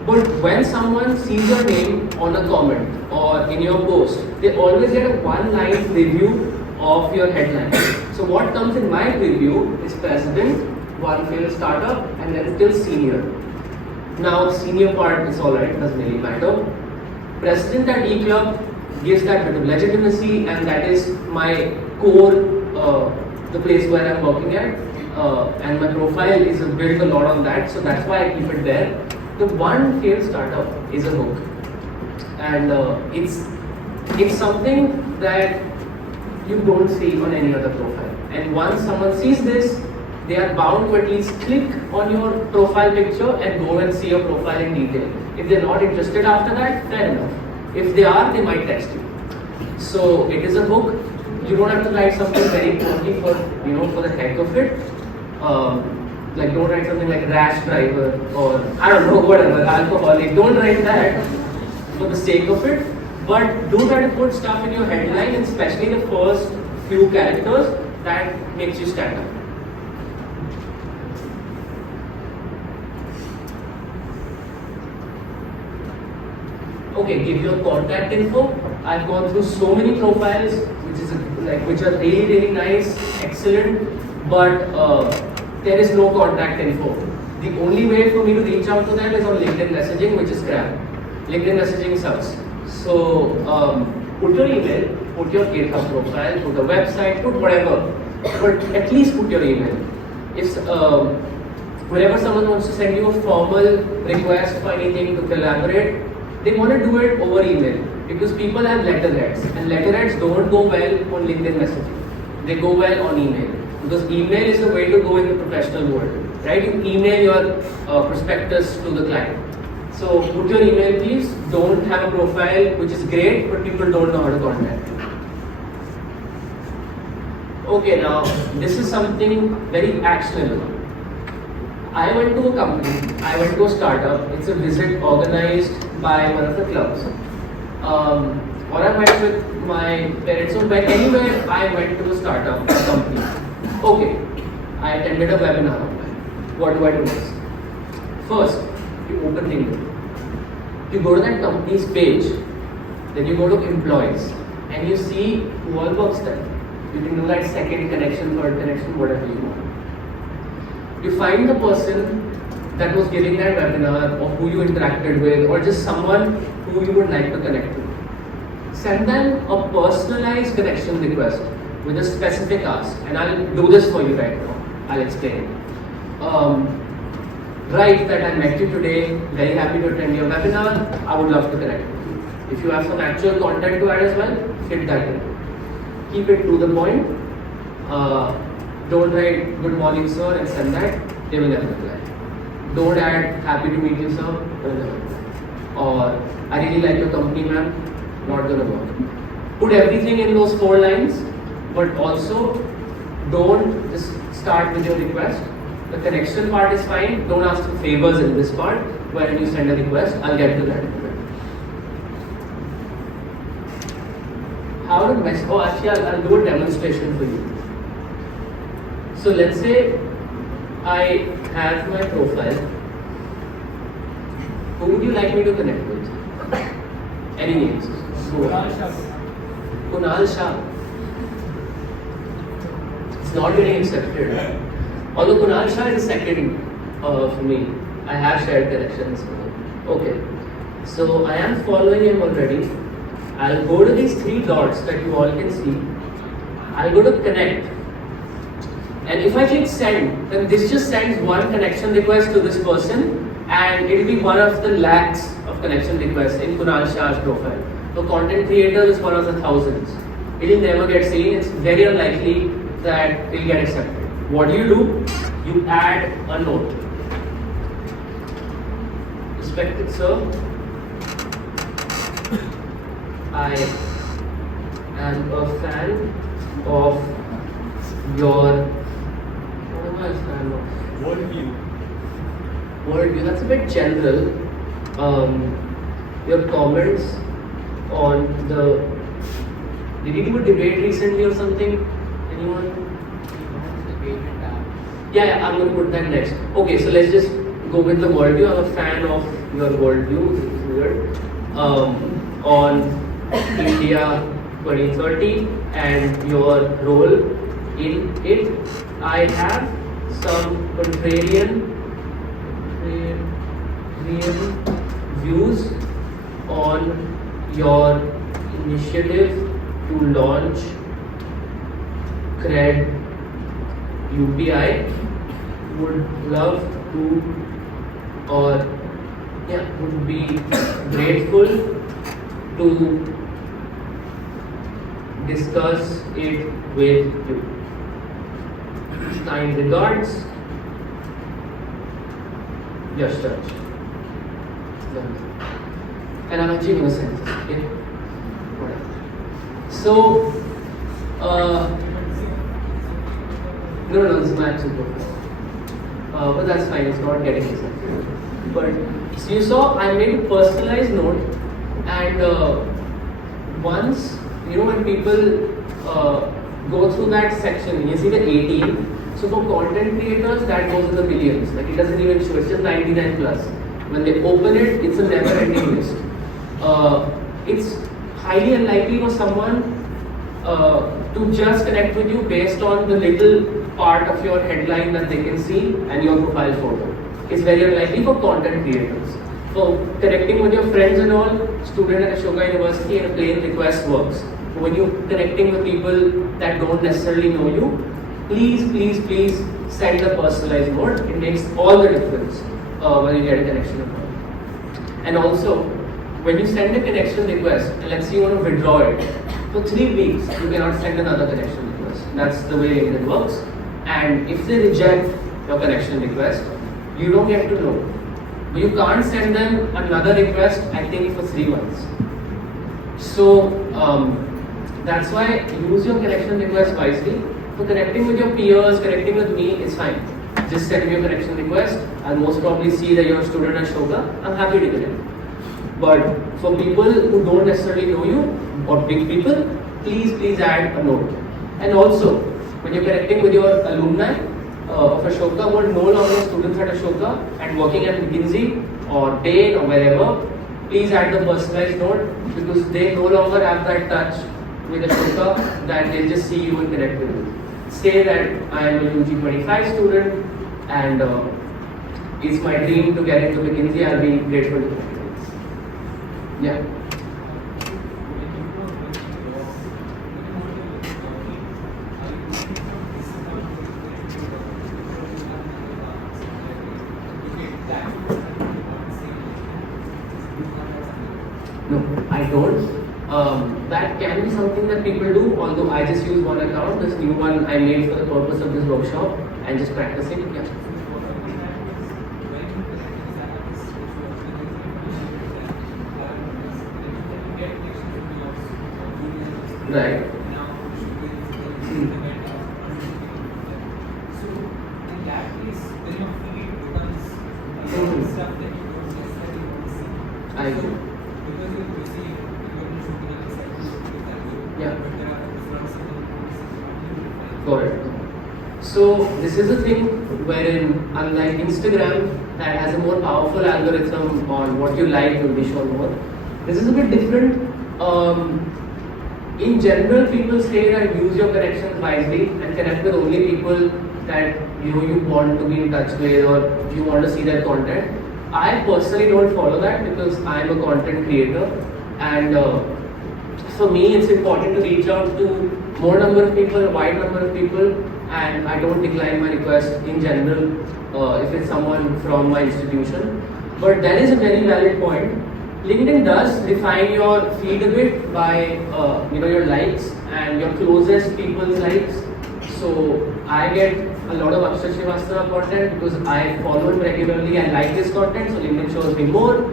But when someone sees your name on a comment or in your post, they always get a one-line preview of your headline. So what comes in my preview is president, one failed startup, and then till senior. Now, senior part is alright, doesn't really matter. President at E-Club gives that bit of legitimacy, and that is my core, the place where I'm working at, and my profile is built a lot on that, so that's why I keep it there. The one failed startup is a hook, and it's something that you don't see on any other profile. And once someone sees this, they are bound to at least click on your profile picture and go and see your profile in detail. If they're not interested after that, fair enough. If they are, they might text you. So it is a hook. You don't have to write something very quirky for the heck of it. Like don't write something like rash driver or I don't know, whatever, alcoholic. Don't write that for the sake of it. But do try to put stuff in your headline, and especially the first few characters that makes you stand out. Okay, give your contact info. I've gone through so many profiles, which are really nice, excellent, but there is no contact info. The only way for me to reach out to them is on LinkedIn messaging, which is crap. LinkedIn messaging sucks. So put your email, put your GitHub profile, put a website, put whatever, but at least put your email. If whenever someone wants to send you a formal request for anything to collaborate, they want to do it over email, because people have letterheads, and letterheads don't go well on LinkedIn messaging. They go well on email, because email is the way to go in the professional world, right? You email your prospectus to the client. So put your email, please. Don't have a profile which is great, but people don't know how to contact you. okay, now this is something very actionable. I went to a company, I went to a startup, it's a visit organized by one of the clubs. Or I went with my parents, or anywhere I went to a startup, a company. Okay, I attended a webinar online. What do I do next? First, you open LinkedIn. You go to that company's page, then you go to employees, and you see who all works there. You can do that second connection, third connection, whatever you want. You find the person that was giving that webinar, or who you interacted with, or just someone who you would like to connect to. Send them a personalized connection request with a specific ask, and I'll do this for you right now. I'll explain. Write that I met you today, very happy to attend your webinar, I would love to connect with you. If you have some actual content to add as well, fit that in. Keep it to the point. Don't write good morning sir and send that, they will never reply. Don't add happy to meet you sir, they will never reply. Or I really like your company ma'am, not gonna work. Put everything in those 4 lines, but also don't just start with your request. The connection part is fine, don't ask for favors in this part. When you send a request, I'll get to that. How to mess? Oh, actually, I'll do a demonstration for you. So let's say I have my profile. Who would you like me to connect with? Any names? Kunal Shah. It's not getting accepted. Although Kunal Shah is second for me. I have shared connections. Okay. So I am following him already. I'll go to these 3 dots that you all can see. I'll go to connect. And if I click send, then this just sends one connection request to this person, and it will be one of the lakhs of connection requests in Kunal Shah's profile. So content creator is one of the thousands. It will never get seen. It's very unlikely that it will get accepted. What do? You add a note. Respected sir, I am a fan of your. What am I a fan of? Worldview. Worldview. That's a bit general. Your comments on the. Did you do a debate recently or something? Anyone? Yeah, I'm going to put that next. Okay, so let's just go with the worldview. I'm a fan of your worldview. This is weird. On India 2030 and your role in it. I have some contrarian views on your initiative to launch Cred UPI. Would love to, or would be grateful to discuss it with you. Kind regards, Yashraj Nanda. And I'm actually going to send this, okay? Whatever. So, no, this is my actual profile. But that's fine, it's not getting accepted. But so you saw, I made a personalized note, and once when people go through that section, you see the 18. So for content creators, that goes in the millions. Like it doesn't even show, it's just 99 plus. When they open it, it's a never-ending list. It's highly unlikely for someone to just connect with you based on the little part of your headline that they can see and your profile photo. It's very unlikely for content creators. For connecting with your friends and all, student at Ashoka University and a plain request works. When you're connecting with people that don't necessarily know you, please send a personalized note. It makes all the difference when you get a connection request. And also, when you send a connection request, and let's say you want to withdraw it, for 3 weeks you cannot send another connection request. That's the way it works. And if they reject your connection request, you don't get to know. But you can't send them another request, I think, for 3 months. So that's why use your connection request wisely. For connecting with your peers, connecting with me, it's fine. Just send me a connection request. I'll most probably see that you're a student at Ashoka. I'm happy to connect. But for people who don't necessarily know you, or big people, please add a note. And also, when you're connecting with your alumni of Ashoka who are no longer students at Ashoka and working at McKinsey or Bain or wherever, please add the personalized note because they no longer have that touch with Ashoka that they'll just see you and connect with you. Say that I am a UG 25 student and it's my dream to get into McKinsey. I'll be grateful to connect with you. Yeah. No, I don't. That can be something that people do, although I just use one account, this new one I made for the purpose of this workshop and just practicing. Yeah. Right. I do. Yeah. Correct. So this is a thing wherein, unlike Instagram, that has a more powerful algorithm on what you like will be shown more. This is a bit different. In general, people say that use your connections wisely and connect with only people that you want to be in touch with or you want to see their content. I personally don't follow that because I'm a content creator and for me it's important to reach out to more number of people, a wide number of people, and I don't decline my request in general if it's someone from my institution. But that is a very valid point. LinkedIn does define your feed a bit by your likes and your closest people's likes. So I get a lot of Yashraj Nanda content because I follow him regularly. I like his content, so LinkedIn shows me more.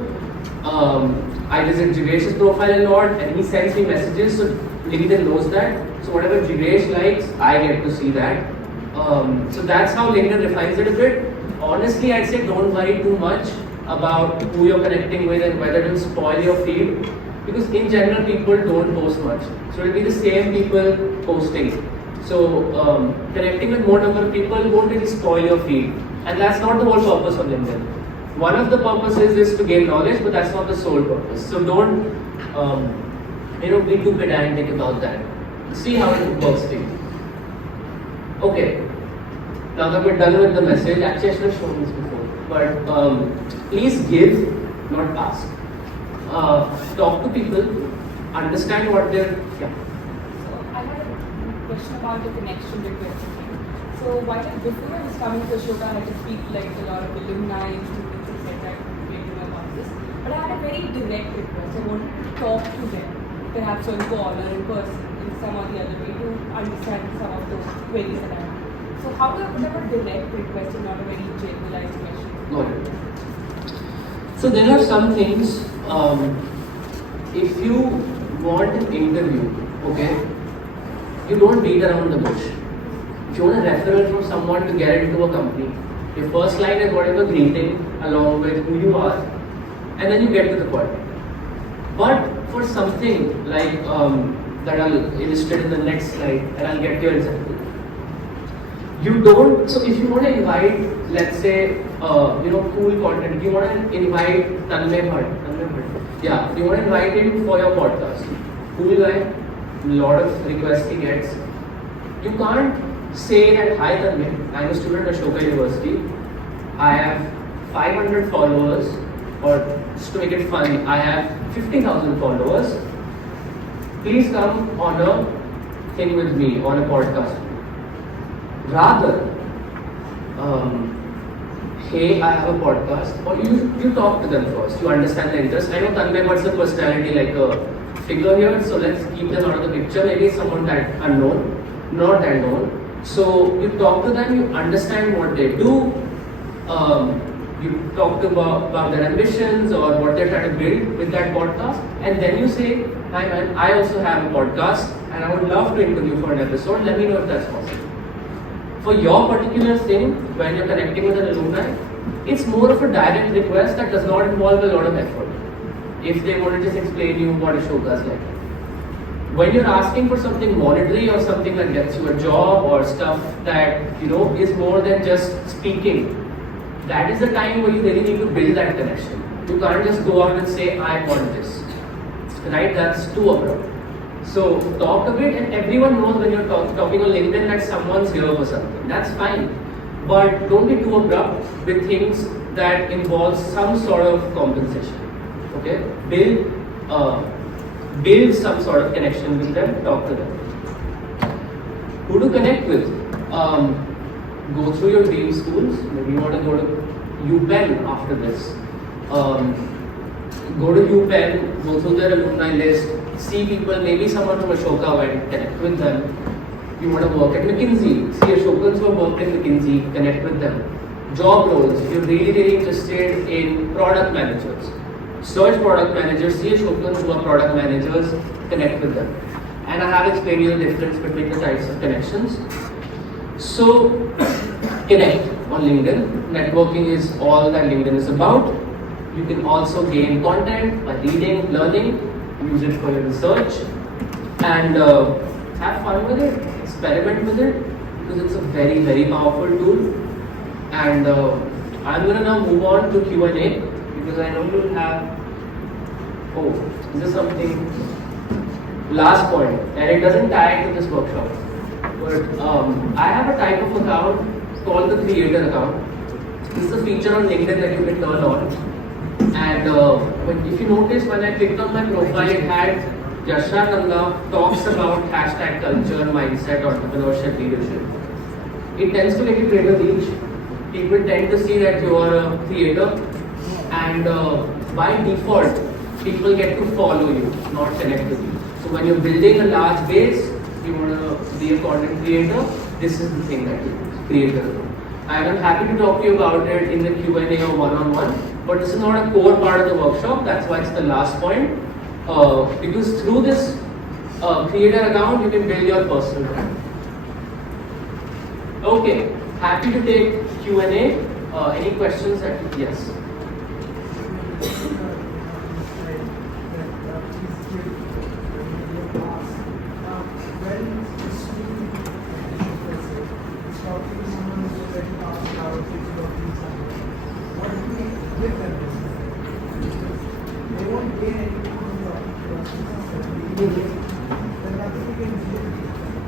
I visit Jivesh's profile a lot, and he sends me messages, so LinkedIn knows that. So whatever Jivesh likes, I get to see that. So that's how LinkedIn refines it a bit. Honestly, I'd say don't worry too much about who you're connecting with and whether it will spoil your feed, because in general people don't post much, so it will be the same people posting. So connecting with more number of people won't really spoil your feed, and that's not the whole purpose of LinkedIn. One of the purposes is to gain knowledge, but that's not the sole purpose. So don't be too pedantic about that. See how it works for you. Okay, now that we're done with the message, actually I should have shown this before, but please give, not ask. Talk to people, understand what they're. Yeah. So I had a question about the connection request. So before I was coming to Ashoka, I had to speak like a lot of alumni, students, etc. about this. But I had a very direct request. I wanted to talk to them, perhaps on call or in person, in some or the other way, to understand some of those queries that I have. So how do I put up a direct request and not a very generalized question? Got it. So there are some things, if you want an interview, okay, you don't beat around the bush. If you want a referral from someone to get into a company, your first line is whatever greeting along with who you are, and then you get to the point. But for something like that I'll illustrate in the next slide, and I'll get your example. You don't, so if you want to invite, let's say, cool content, if you want to invite Tanmay Bhatt, yeah, you want to invite him for your podcast. Cool guy, lot of requests he gets. You can't say that, hi Tanmay, I'm a student at Ashoka University. I have 500 followers, or just to make it fun, I have 50,000 followers. Please come on a thing with me, on a podcast. Rather, hey, I have a podcast, or you talk to them first, you understand the interest. I know Tanmay Bhatt's a personality like a figure here, so let's keep them out of the picture. Maybe someone that unknown, not that known. So you talk to them, you understand what they do, you talk about their ambitions or what they're trying to build with that podcast, and then you say, hi man, I also have a podcast and I would love to interview for an episode, let me know if that's possible. For your particular thing, when you're connecting with an alumni, it's more of a direct request that does not involve a lot of effort. If they want to just explain you what Ashoka is like. When you're asking for something monetary or something that gets you a job or stuff that is more than just speaking, that is the time where you really need to build that connection. You can't just go out and say, I want this. Right? That's too abrupt. So talk a bit, and everyone knows when you're talking on LinkedIn that someone's here for something. That's fine. But don't be too abrupt with things that involve some sort of compensation. Okay? Build some sort of connection with them, talk to them. Who to connect with? Go through your dream schools. Maybe you want to go to UPenn after this. Go to UPenn, go through their alumni list, see people, maybe someone from Ashoka went, connect with them. You want to work at McKinsey, see Ashokans who have worked at McKinsey, connect with them. Job roles, if you're really interested in product managers, search product managers, see Ashokans who are product managers, connect with them. And I have explained you the difference between the types of connections. So, connect on LinkedIn. Networking is all that LinkedIn is about. You can also gain content by reading, learning, use it for your research, and have fun with it, experiment with it, because it's a very, very powerful tool. And I'm going to now move on to Q&A, because I know you'll have, is this something, last point, and it doesn't tie to this workshop, but I have a type of account called the creator account. This is a feature on LinkedIn that you can turn on. And if you notice, when I clicked on my profile, it had Yashraj Nanda talks about hashtag culture, mindset, entrepreneurship, leadership. It tends to get you greater reach. People tend to see that you are a creator, and by default, people get to follow you, not connect with you. So when you're building a large base, you want to be a content creator, this is the thing that you do, creator. And I'm happy to talk to you about it in the Q&A or one-on-one. But this is not a core part of the workshop, that's why it's the last point. Because through this creator account, you can build your personal brand. Okay, happy to take Q&A. Any questions? Yes.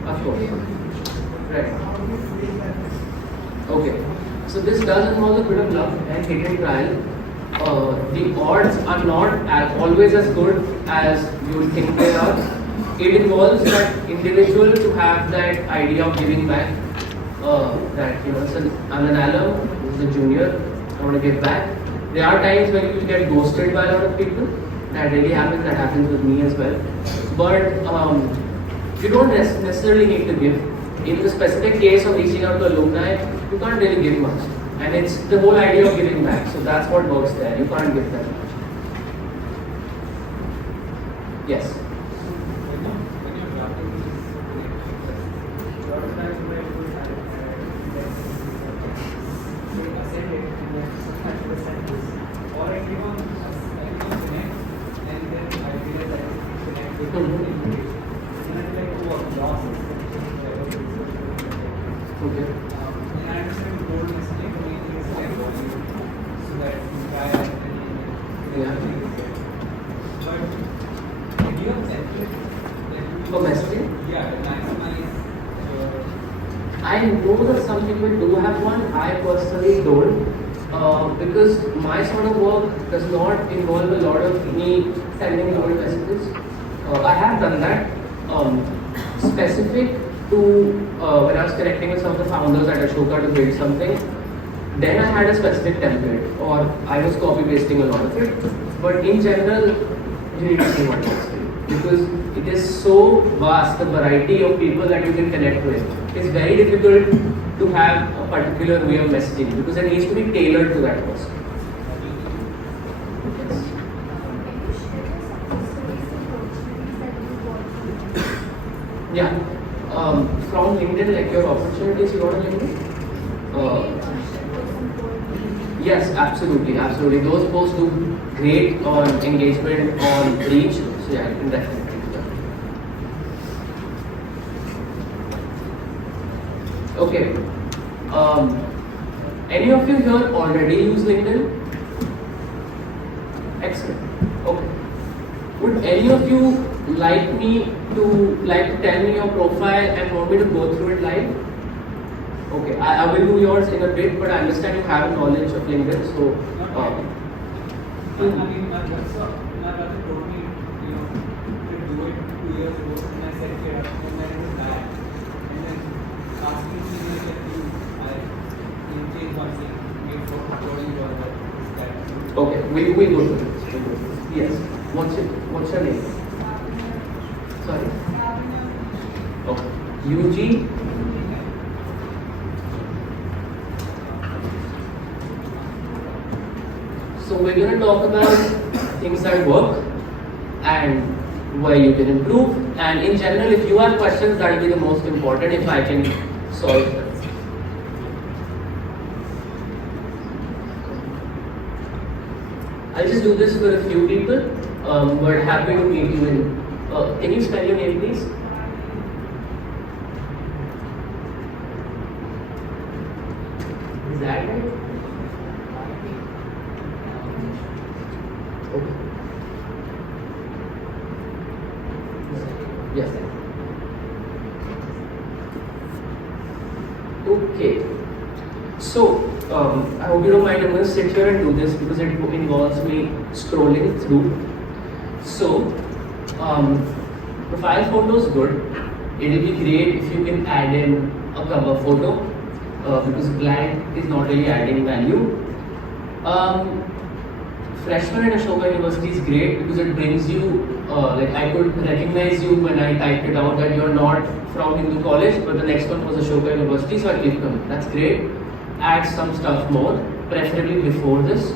Of course. Right. Okay. So this does involve a bit of luck and hit and trial. The odds are not always as good as you would think they are. It involves that individual to have that idea of giving back. That I'm an alum, this is a junior, I want to give back. There are times when you get ghosted by a lot of people. That really happens. That happens with me as well. But you don't necessarily need to give. In the specific case of reaching out to alumni, you can't really give much. And it's the whole idea of giving back. So that's what works there. You can't give that much. Yes. For messaging? Yeah, to maximize I know that some people do have one. I personally don't. Because my sort of work does not involve a lot of me sending cold messages. I have done that. Specific to when I was connecting with some of the founders at Ashoka to build something, then I had a specific template, or I was copy pasting a lot of it. But in general, you need to see what works for you, because it is so vast, the variety of people that you can connect with. It's very difficult to have a particular way of messaging, because it needs to be tailored to that person. Yeah. from LinkedIn, like your opportunities you got on LinkedIn? Yes, absolutely, absolutely. Those posts do great on engagement, on reach. So yeah, you can definitely do that. Okay. Any of you here already use LinkedIn? Excellent. Okay. Would any of you like to tell me your profile and want me to go through it live? Okay, I will do yours in a bit, but I understand you have knowledge of LinkedIn, so. I mean, my brother told me, to do it 2 years ago, and I said, okay, and then it was bad. And then asking me, I changed one thing, made for uploading your that. Okay, we go through this. Yes. What's your name? Sorry. Okay. UG. So we're going to talk about things that work and where you can improve. And in general, if you have questions, that will be the most important if I can solve them. I'll just do this for a few people. But happy to meet you in. Can you spell your name, please? Is that right? Okay. Yes. Okay. So, I hope you don't mind. I'm going to sit here and do this because it involves me scrolling through. So, profile photo is good. It will be great if you can add in a cover photo because blank is not really adding value. Freshman at Ashoka University is great because it brings you, like I could recognize you when I typed it out that you're not from Hindu College, but the next one was Ashoka University, so I clicked on it. That's great. Add some stuff more, preferably before this.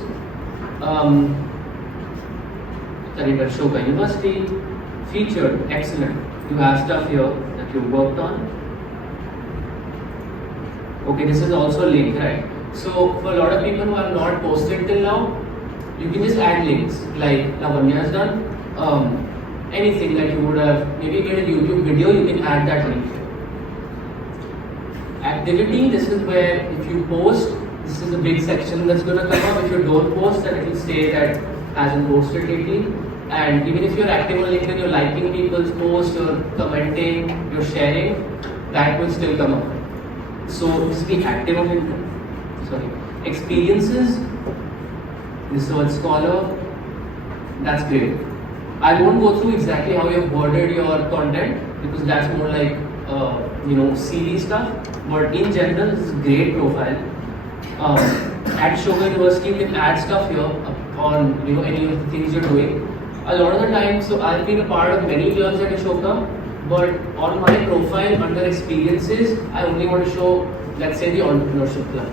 Studied at Ashoka University, featured, excellent. You have stuff here that you worked on. Okay, this is also linked, right? So for a lot of people who have not posted till now, you can just add links like Lavanya has done. Anything that you would have, maybe you get a YouTube video, you can add that link. Activity, this is where if you post, this is a big section that's going to come up. If you don't post, then it will say that hasn't posted lately. And even if you're active on LinkedIn, you're liking people's posts, you're commenting, you're sharing, that will still come up. So just be active on LinkedIn. Sorry. Experiences, research scholar, that's great. I won't go through exactly how you've worded your content because that's more like CV stuff. But in general, this is a great profile. At Ashoka University, you can add stuff here on any of the things you're doing. A lot of the time, so I've been a part of many years at Ashoka, but on my profile under experiences, I only want to show, let's say, the Entrepreneurship Club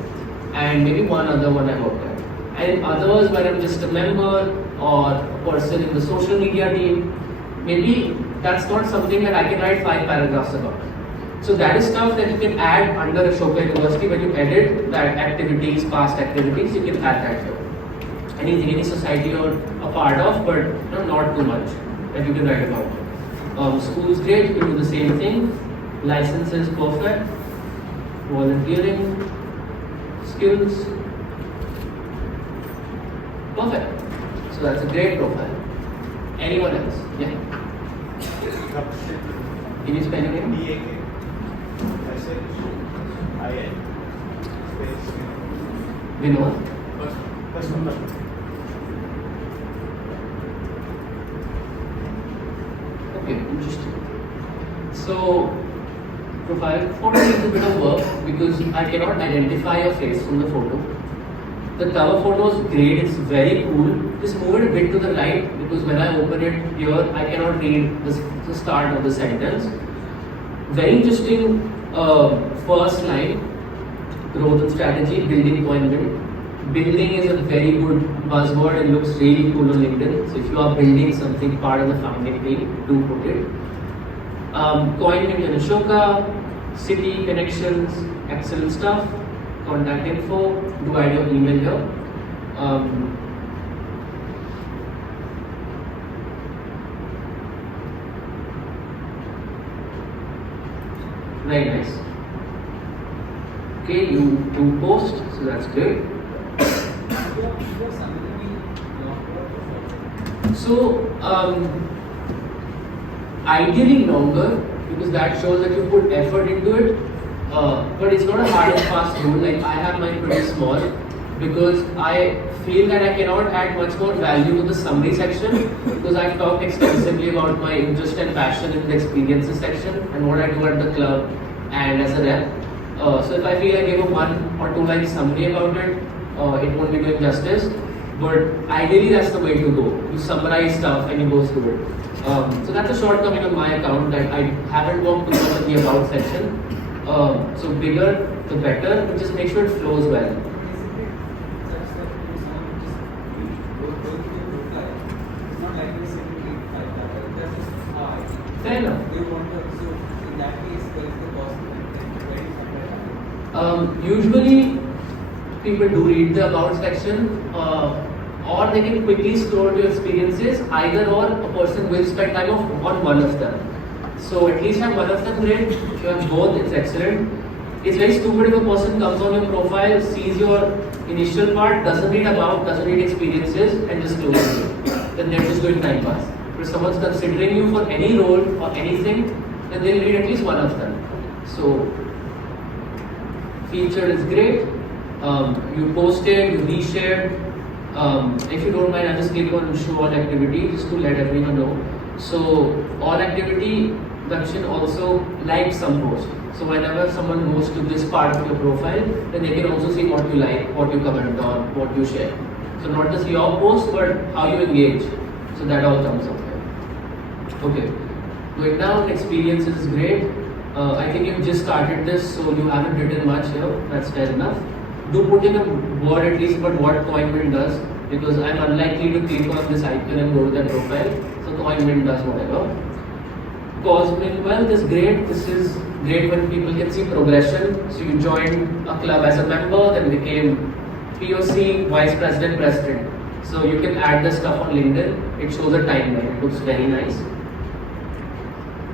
and maybe one other one I worked at. And others where I'm just a member or a person in the social media team, maybe that's not something that I can write 5 paragraphs about. So that is stuff that you can add under Ashoka University when you edit that activities, past activities, you can add that here. Anything, any society you're a part of, but not too much that you can write about. School's great, you can do the same thing. License is perfect. Volunteering, skills, perfect. So that's a great profile. Anyone else? Yeah. Can you spell your name? Vinod. Okay, interesting. So, profile photo needs a bit of work because I cannot identify your face from the photo. The cover photo is great, it's very cool. Just move it a bit to the right because when I open it here, I cannot read the start of the sentence. Very interesting first line, growth and strategy, building appointment. Building is a very good buzzword and looks really cool on LinkedIn. So if you are building something part of the founding team, do put it. Coin mint in Ashoka, city connections, excellent stuff. Contact info. Do add your email here. Very nice. Okay, you do post, so that's good. So, ideally longer, because that shows that you put effort into it. But it's not a hard and fast rule. Like I have mine pretty small because I feel that I cannot add much more value to the summary section because I've talked extensively about my interest and passion in the experiences section and what I do at the club and as a rep. So if I feel I give a 1 or 2 line summary about it, it won't be doing justice. But ideally that's the way to go. You summarize stuff and you go through it. So that's a shortcoming on my account that I haven't worked too much in the about section. So bigger the better, but just make sure it flows well. Fair enough. Usually people do read the about section or they can quickly scroll to experiences, either or a person will spend time on one of them. So at least have one of them great. If you have both, it's excellent. It's very stupid if a person comes on your profile, sees your initial part, doesn't read about, doesn't read experiences, and just closes it. Then they're just doing time pass. But if someone's considering you for any role or anything, then they'll read at least one of them. So feature is great. You posted, you reshared. If you don't mind, I'll just click on show all activity just to let everyone know. So all activity Dakshin also likes some post. So whenever someone goes to this part of your profile, then they can also see what you like, what you comment on, what you share. So not just your post, but how you engage. So that all comes up here. Okay. Going down, experiences is great. I think you've just started this, so you haven't written much here. That's fair enough. Do put in a word at least about what CoinMint does, because I'm unlikely to click on this icon and go to that profile. So CoinMint does whatever. Cosmic Wealth is great. This is great when people can see progression. So you joined a club as a member, then became POC, Vice President, President. So you can add the stuff on LinkedIn. It shows a timeline. It looks very nice.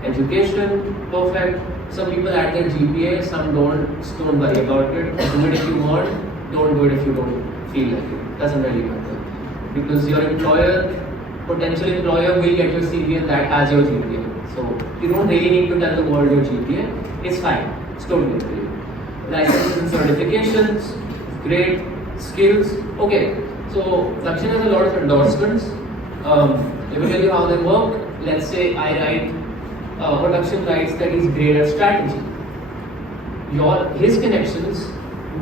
Education, perfect. Some people add their GPA, some don't. So don't worry about it. Do it if you want. Don't do it if you don't feel like it. Doesn't really matter. Because your potential employer will get your CV and that has your GPA. So you don't really need to tell the world your GPA. It's fine. It's totally okay. Licenses and certifications, great. Skills, okay. So Dakshin has a lot of endorsements. Let me tell you how they work. Let's say I write, or Dakshin writes that he's great at strategy. His connections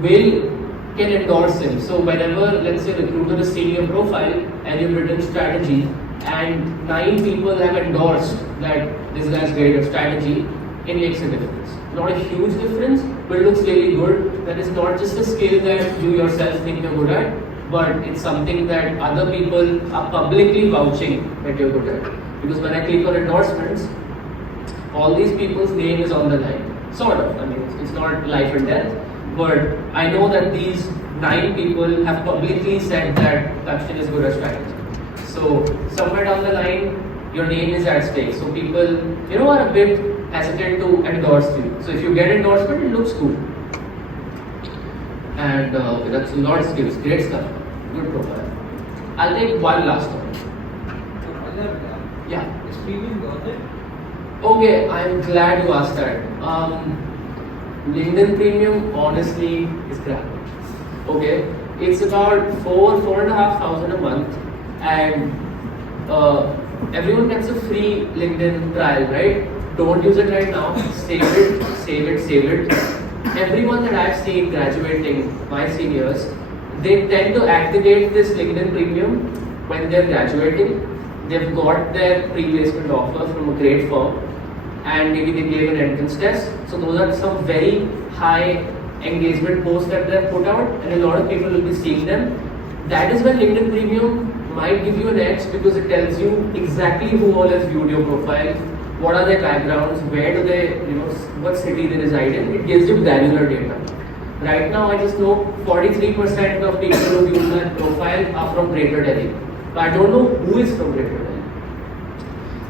can endorse him. So whenever, let's say, recruiter is seeing your profile and you've written strategy, and 9 people have endorsed that this guy's great at strategy, it makes a difference. Not a huge difference, but it looks really good. That is not just a skill that you yourself think you're good at, but it's something that other people are publicly vouching that you're good at. Because when I click on endorsements, all these people's name is on the line. Sort of. I mean, it's not life and death, but I know that these 9 people have publicly said that Dakshin is good at strategy. So somewhere down the line, your name is at stake. So people, are a bit hesitant to endorse you. So if you get endorsement, it looks cool. And that's a lot of skills. Great stuff. Good profile. I'll take one last one. Yeah. Is premium worth it? Okay, I'm glad you asked that. LinkedIn Premium honestly is crap. Okay, it's about 4,500 a month, and everyone gets a free LinkedIn trial, right? Don't use it right now. Save it. Everyone that I've seen graduating, my seniors, they tend to activate this LinkedIn Premium when they're graduating. They've got their pre-placement offer from a great firm, and maybe they gave an entrance test. So those are some very high engagement posts that they've put out, and a lot of people will be seeing them. That is when LinkedIn Premium might give you an edge, because it tells you exactly who all has viewed your profile, what are their backgrounds, where do they, what city they reside in. It gives you granular data. Right now, I just know 43% of people who use my profile are from Greater Delhi. But I don't know who is from Greater Delhi.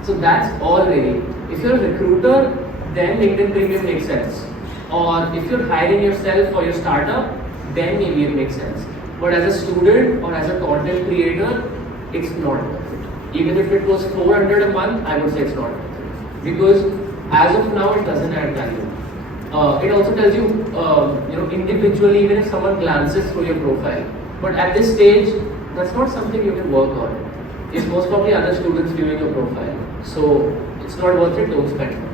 So that's all really. If you're a recruiter, then LinkedIn Premium makes sense. Or if you're hiring yourself for your startup, then maybe it makes sense. But as a student or as a content creator, it's not worth it. Even if it was 400 a month, I would say it's not worth it. Because as of now, it doesn't add value. It also tells you, individually, even if someone glances through your profile. But at this stage, that's not something you can work on. It's most probably other students viewing your profile. So it's not worth it, don't spend money.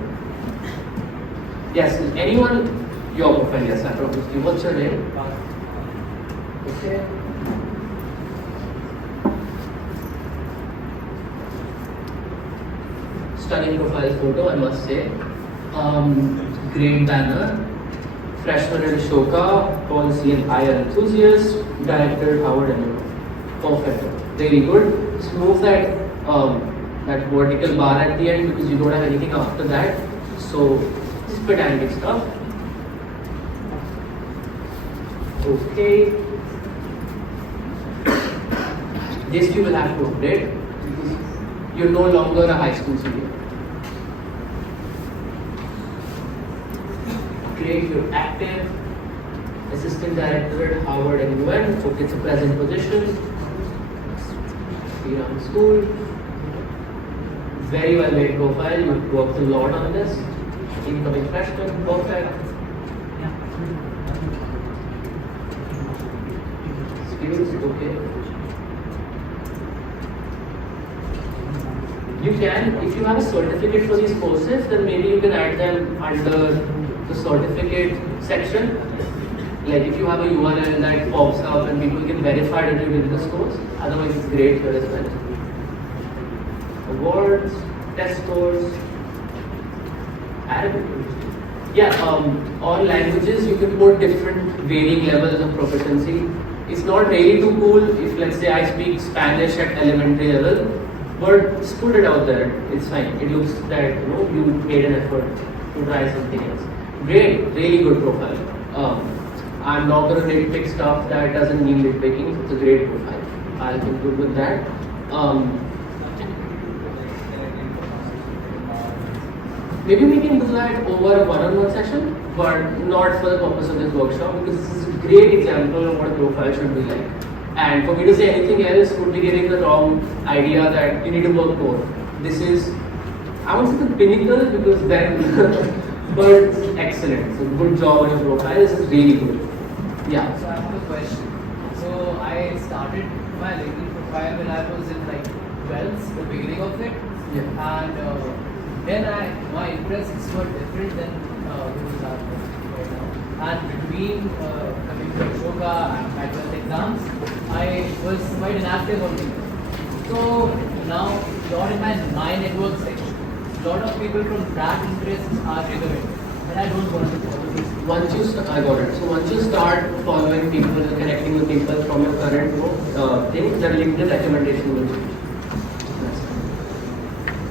Yes, anyone, your profile, yes, I promise you. What's your name? Okay. Stunning profile photo, I must say. Great banner. Freshman at Ashoka, policy and IR enthusiast. Director Howard and perfect. Very good. Just move that that vertical bar at the end because you don't have anything after that. So just pedantic stuff. Okay. This you will have to update because you're no longer a high school senior. Great, you're active. Assistant Director at Howard and UN. Okay, it's a present position. Around school. Very well made profile. You've worked a lot on this. Incoming freshman, perfect. Skills, okay. You can, if you have a certificate for these courses, then maybe you can add them under the certificate section. Like if you have a URL that pops up and people can verify that you did this course, otherwise it's great here as well. Awards, test scores, Arabic. Yeah, all languages you can put different varying levels of proficiency. It's not really too cool if let's say I speak Spanish at elementary level, but just put it out there. It's fine. It looks that you made an effort to try something else. Great, really good profile. I'm not going to nitpick stuff that doesn't need nitpicking. It's a great profile. I'll conclude with that. Maybe we can do that over a one-on-one session, but not for the purpose of this workshop because this is a great example of what a profile should be like. And for me to say anything else would be giving the wrong idea that you need to work more. This is, I won't say the pinnacle because then, but it's excellent. So good job on your profile. This is really good. Yeah. So I have a question. So I started my LinkedIn profile when I was in like 12th, the beginning of it. Yeah. And then my interests were different than those are right now. And between coming to Ashoka and my 12th exams, I was quite inactive on LinkedIn. So now, not in my network section. A lot of people from that interests are recommended. But I don't want to follow this. I got it. So once you start following people, connecting with people from your current thing, the LinkedIn recommendation will change.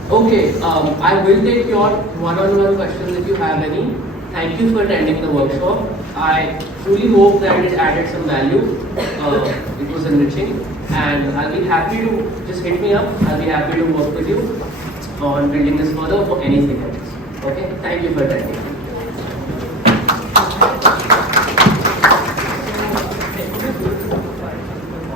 Okay, I will take your one-on-one questions if you have any. Thank you for attending the workshop. I truly hope that it added some value. It was enriching, and I'll be happy to just hit me up. I'll be happy to work with you on building this further for anything else. Okay, thank you for attending.